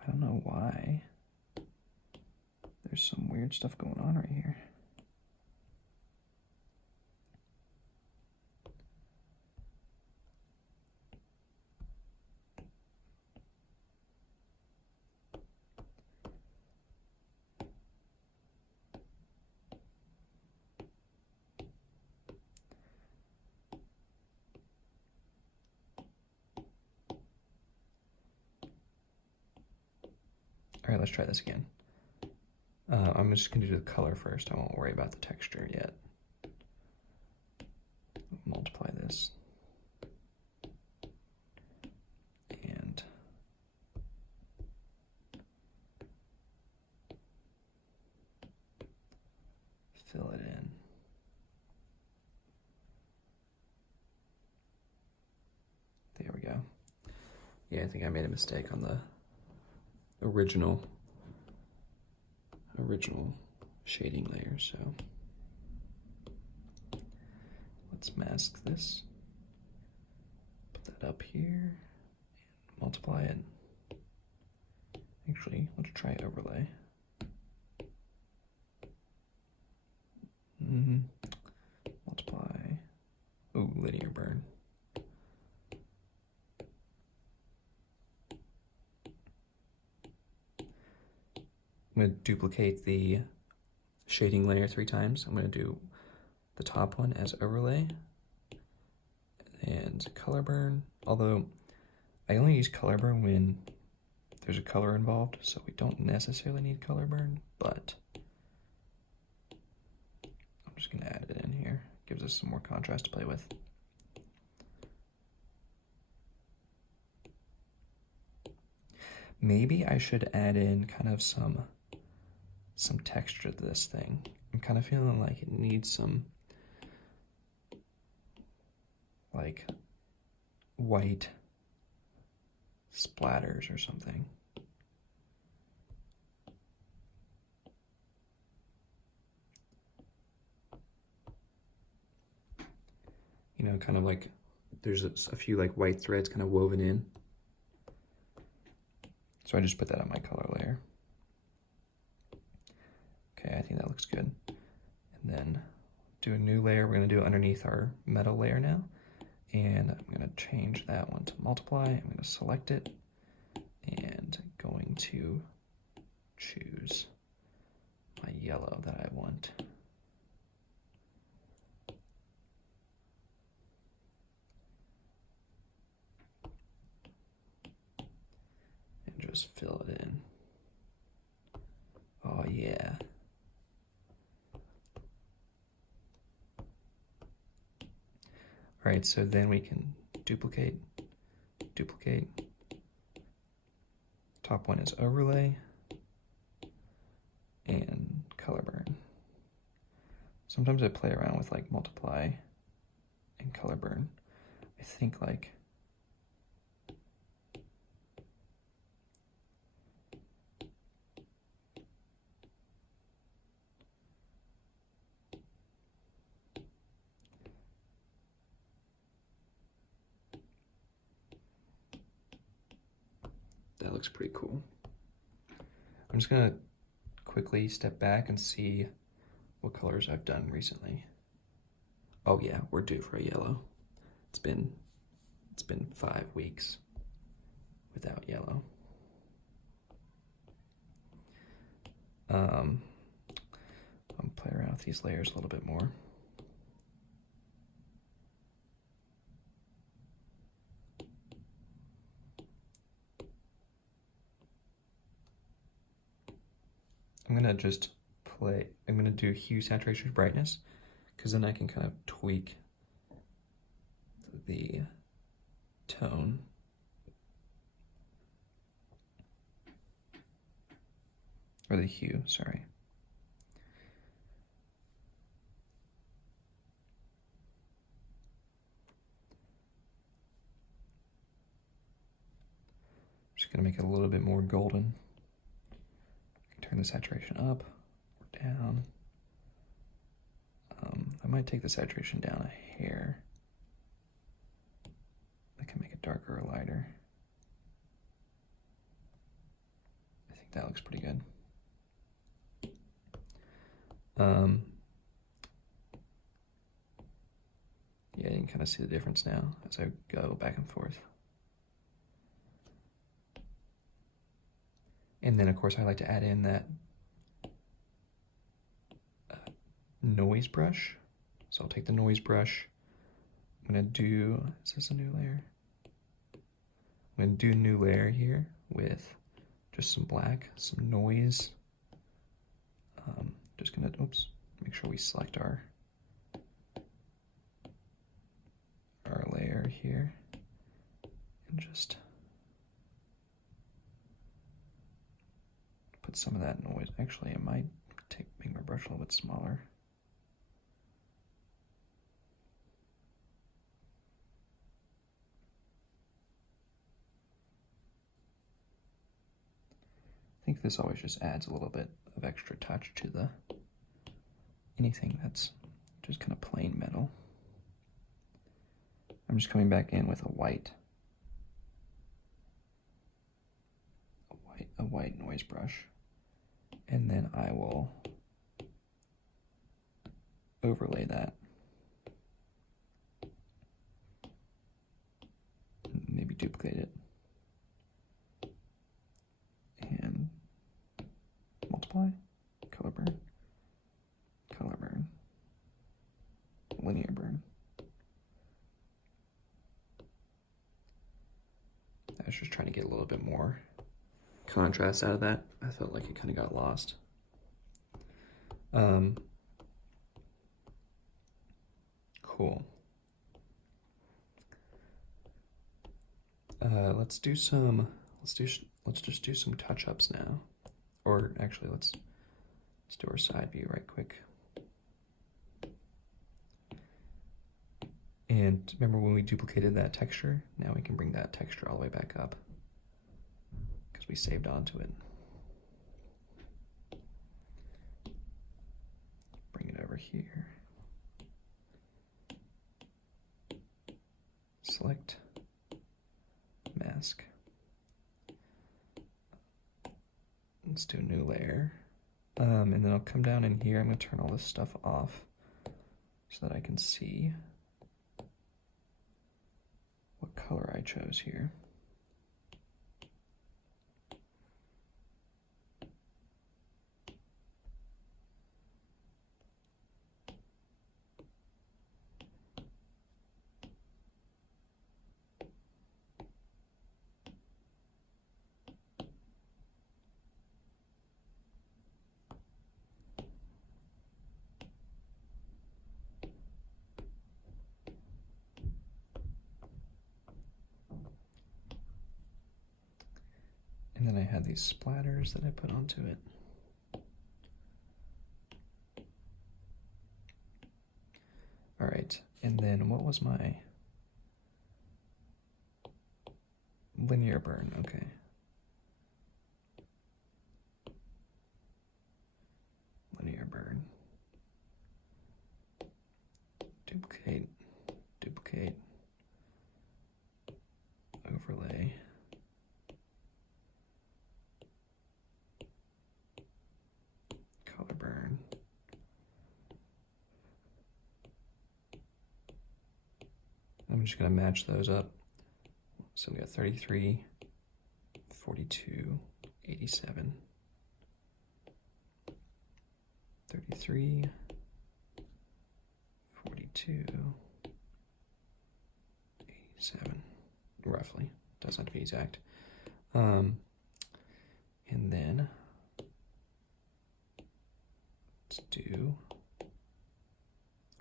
I don't know why. There's some weird stuff going on right here. All right, let's try this again. I'm just gonna do the color first. I won't worry about the texture yet. Multiply this. And fill it in. There we go. Yeah, I think I made a mistake on the original shading layer, so let's mask this, put that up here, and multiply it. Actually, let's try overlay. Multiply. Ooh, linear burn. I'm going to duplicate the shading layer 3 times. I'm going to do the top one as overlay and color burn, although I only use color burn when there's a color involved, so we don't necessarily need color burn, but I'm just going to add it in here. Gives us some more contrast to play with. Maybe I should add in kind of some texture to this thing. I'm kind of feeling like it needs some like white splatters or something. You know, kind of like there's a few like white threads kind of woven in. So I just put that on my color layer. Okay, I think that looks good. And then do a new layer. We're gonna do it underneath our metal layer now. And I'm going to change that one to multiply. I'm going to select it and going to choose my yellow that I want. And just fill it in. Oh yeah. All right, so then we can duplicate. Top one is overlay and color burn. Sometimes I play around with like multiply and color burn. I think like that looks pretty cool. I'm just gonna quickly step back and see what colors I've done recently. Oh yeah, we're due for a yellow. It's been 5 weeks without yellow. I'll play around with these layers a little bit more. I'm gonna do hue, saturation, brightness, because then I can kind of tweak the tone. Or the hue, sorry. Just gonna make it a little bit more golden. Turn the saturation up or down. I might take the saturation down a hair. I can make it darker or lighter. I think that looks pretty good. Yeah, you can kind of see the difference now as I go back and forth. And then, of course, I like to add in that noise brush. So I'll take the noise brush. I'm going to do, is this a new layer? I'm going to do a new layer here with just some black, some noise. Just going to, oops, make sure we select our layer here. And just put some of that noise. Actually, I might make my brush a little bit smaller. I think this always just adds a little bit of extra touch to anything that's just kind of plain metal. I'm just coming back in with a white noise brush, and then I will overlay that. Maybe duplicate it. And multiply, color burn, linear burn. I was just trying to get a little bit more contrast out of that. I felt like it kind of got lost. Cool. Let's just do some touch-ups now. Or actually, let's do our side view right quick. And remember when we duplicated that texture? Now we can bring that texture all the way back up because we saved onto it. Bring it over here. Select mask. Let's do a new layer. And then I'll come down in here. I'm going to turn all this stuff off so that I can see chose here. And then I had these splatters that I put onto it. All right, and then what was my linear burn? Okay. Linear burn. Duplicate, duplicate, overlay. Color burn. I'm just going to match those up. So we got 33, 42, 87, 33, 42, 87, roughly. Doesn't have to be exact. And then let's do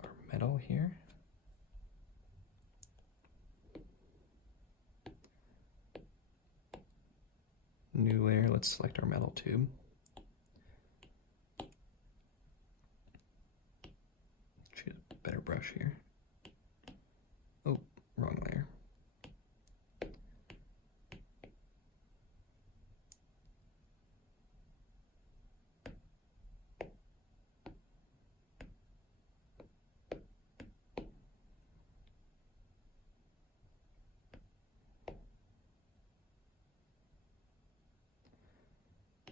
our metal here. New layer, let's select our metal tube. Choose a better brush here. Oh, wrong layer.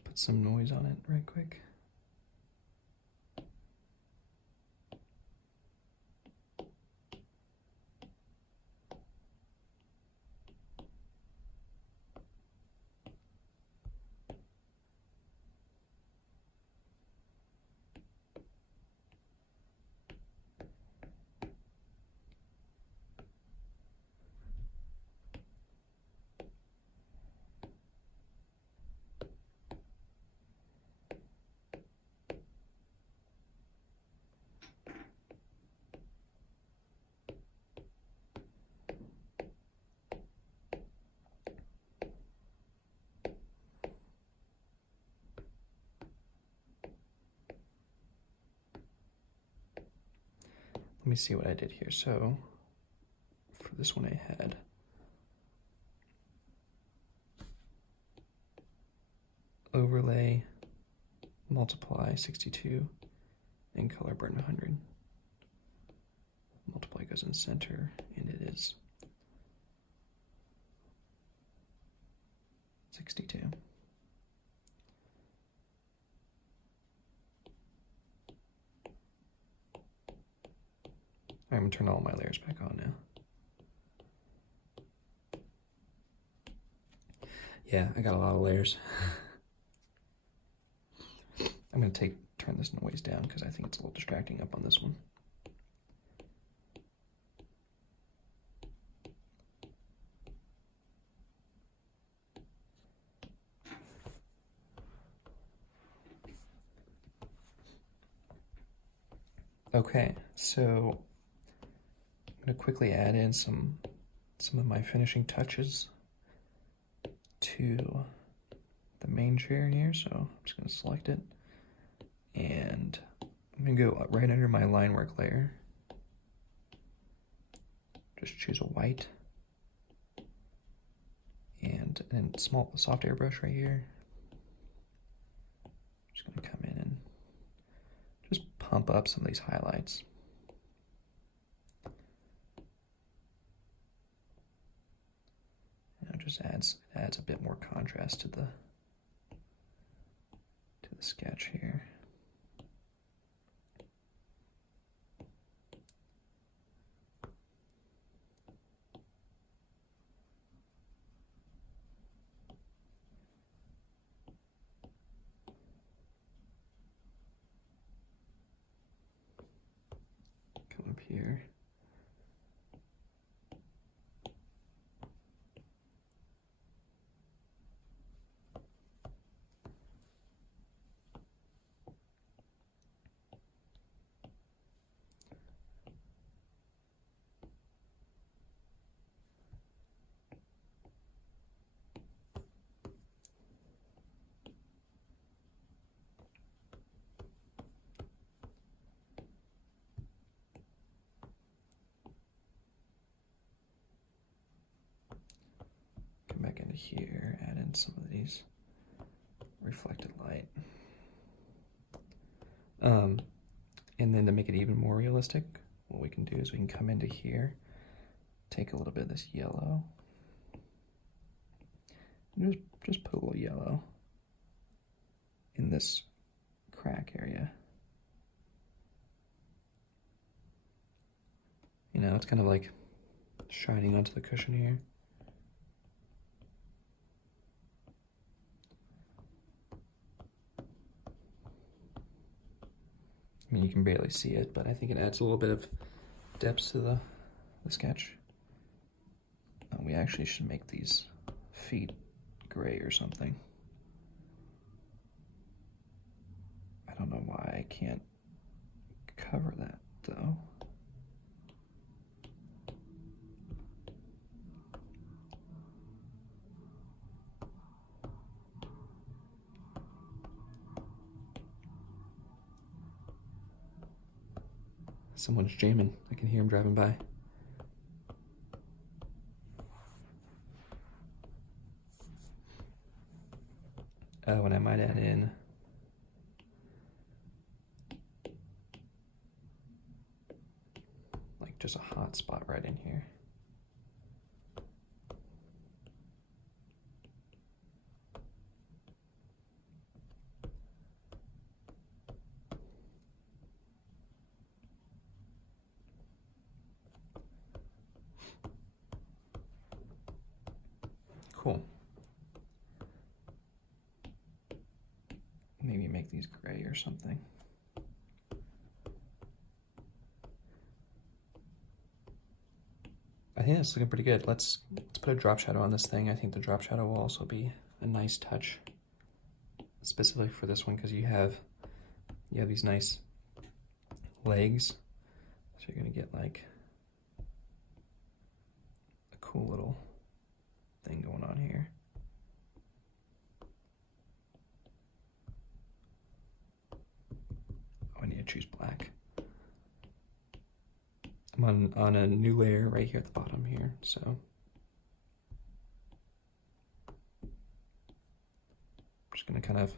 Put some noise on it right quick. Let me see what I did here. So for this one I had overlay, multiply 62, and color burn 100. Multiply goes in center, and it is 62. I'm gonna turn all my layers back on now. Yeah, I got a lot of layers. I'm gonna turn this noise down because I think it's a little distracting up on this one. Okay, so I'm gonna quickly add in some of my finishing touches to the main chair here. So I'm just gonna select it, and I'm gonna go right under my line work layer. Just choose a white, and then small soft airbrush right here. Just gonna come in and just pump up some of these highlights. It just adds a bit more contrast to the sketch here. here. Come back into here, add in some of these reflected light. And then to make it even more realistic, what we can do is we can come into here, take a little bit of this yellow, and just put a little yellow in this crack area. You know, it's kind of like shining onto the cushion here. I mean, you can barely see it, but I think it adds a little bit of depth to the sketch. We actually should make these feet gray or something. I don't know why I can't cover that, though. Someone's jamming. I can hear him driving by. Oh, and I might add in like just a hot spot right in here. Cool. Maybe make these gray or something. I think that's looking pretty good. Let's put a drop shadow on this thing. I think the drop shadow will also be a nice touch, specifically for this one, because you have these nice legs, so you're gonna get like a cool little thing going on here. Oh, I need to choose black. I'm on a new layer right here at the bottom here, so I'm just gonna kind of,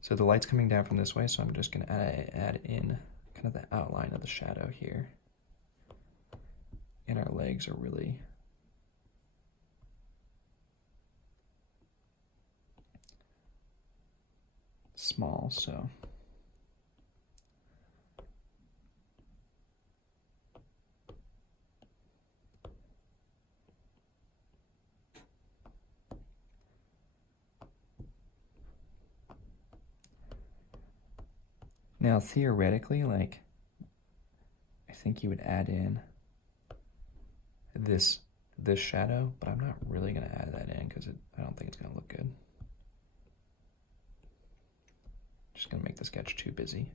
so the light's coming down from this way, so I'm just gonna add in kind of the outline of the shadow here. And our legs are really small, so now theoretically, like, I think you would add in this shadow, but I'm not really gonna add that in because I don't think it's gonna look good. Just gonna make the sketch too busy.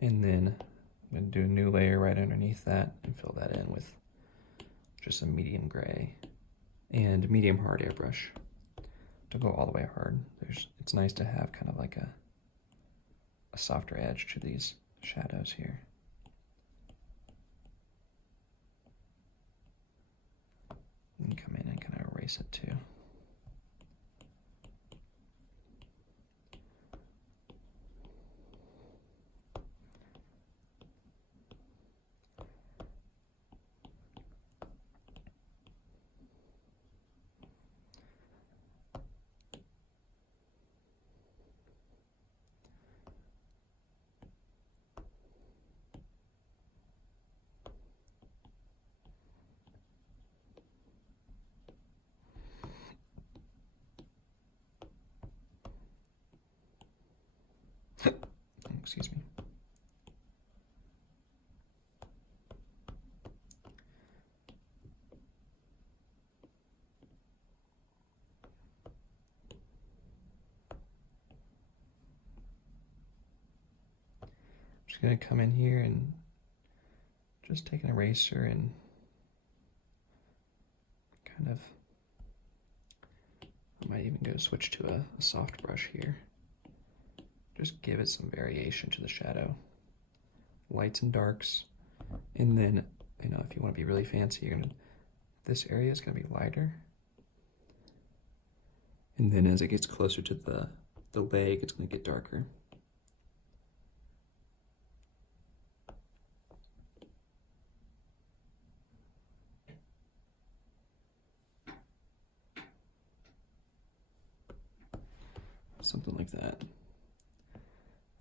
And then I'm gonna do a new layer right underneath that and fill that in with just a medium gray and medium hard airbrush. Don't go all the way hard. It's nice to have kind of like a softer edge to these shadows here. And come in and kind of erase it too. excuse me. Just gonna come in here and just take an eraser and kind of, I might even go switch to a soft brush here. Just give it some variation to the shadow. Lights and darks. And then, you know, if you want to be really fancy, you're gonna, this area is gonna be lighter. And then as it gets closer to the leg, it's gonna get darker. Something like that.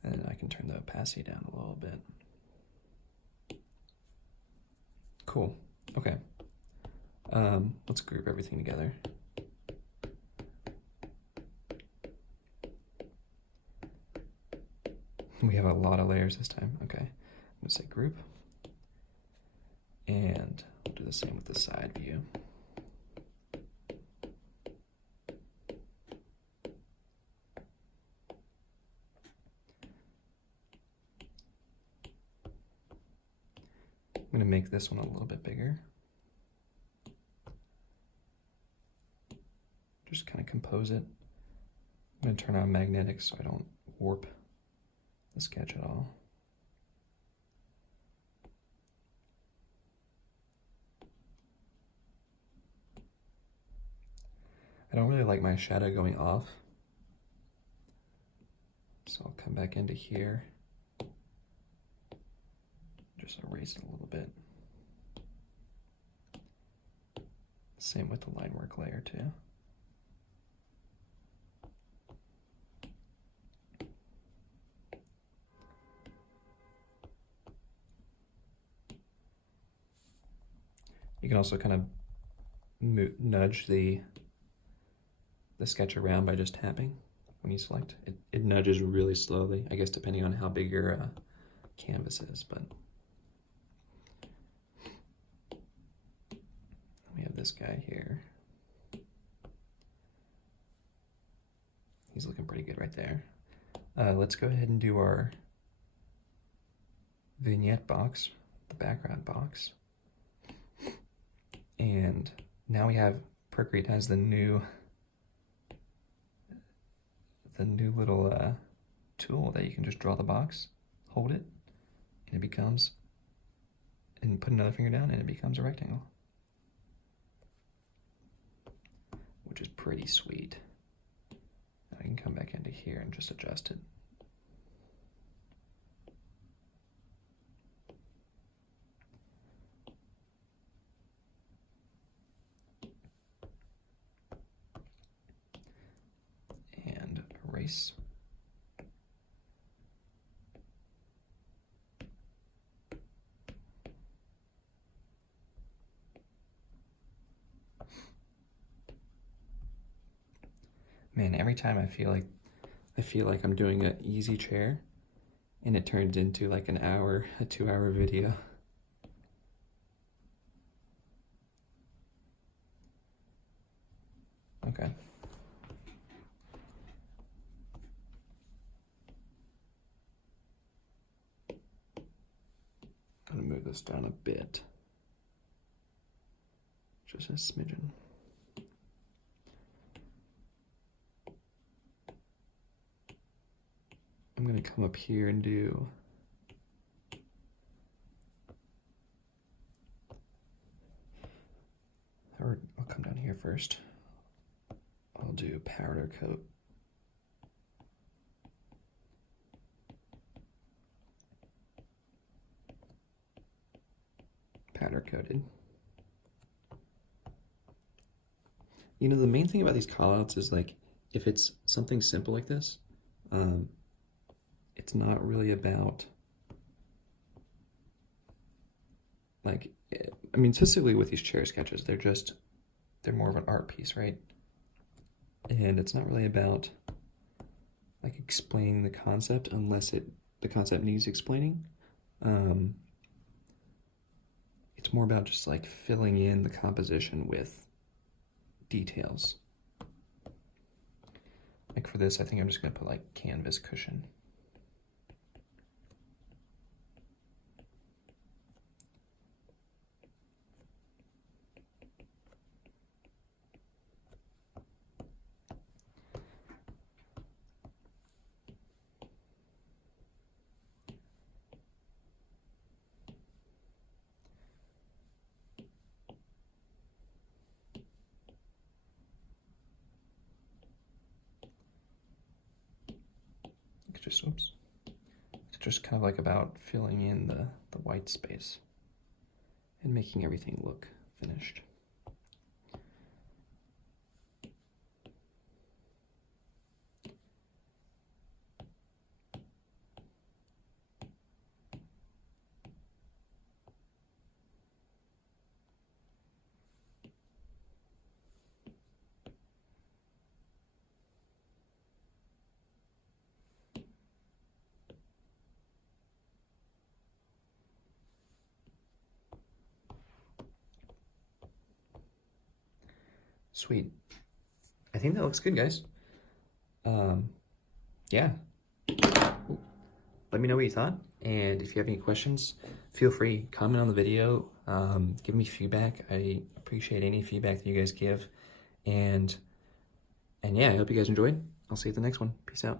And I can turn the opacity down a little bit. Cool. Okay. Let's group everything together. We have a lot of layers this time. Okay. I'm gonna say group. And we'll do the same with the side view. I'm going to make this one a little bit bigger. Just kind of compose it. I'm going to turn on magnetic so I don't warp the sketch at all. I don't really like my shadow going off, so I'll come back into here. Just erase it a little bit. Same with the line work layer too. You can also kind of nudge the sketch around by just tapping when you select. It nudges really slowly, I guess depending on how big your canvas is, but we have this guy here. He's looking pretty good right there. Let's go ahead and do our vignette box, the background box. And now we have, Procreate has the new little tool that you can just draw the box, hold it, and it becomes, and put another finger down and it becomes a rectangle. Which is pretty sweet. Now I can come back into here and just adjust it. And erase. Man, every time I feel like I'm doing an easy chair and it turns into like an hour, a 2-hour video. Okay. I'm gonna move this down a bit. Just a smidgen. I'm going to come up here and do or I'll come down here first. I'll do powder coat. Powder coated. You know, the main thing about these callouts is like, if it's something simple like this, it's not really about, like, I mean, specifically with these chair sketches, they're more of an art piece, right? And it's not really about, like, explaining the concept unless it the concept needs explaining. It's more about just like filling in the composition with details. Like for this, I think I'm just gonna put like canvas cushion. Oops. It's just kind of like about filling in the white space and making everything look finished. Sweet. I think that looks good, guys. Yeah. Let me know what you thought, and if you have any questions, feel free, comment on the video, give me feedback. I appreciate any feedback that you guys give, and yeah, I hope you guys enjoyed. I'll see you at the next one. Peace out.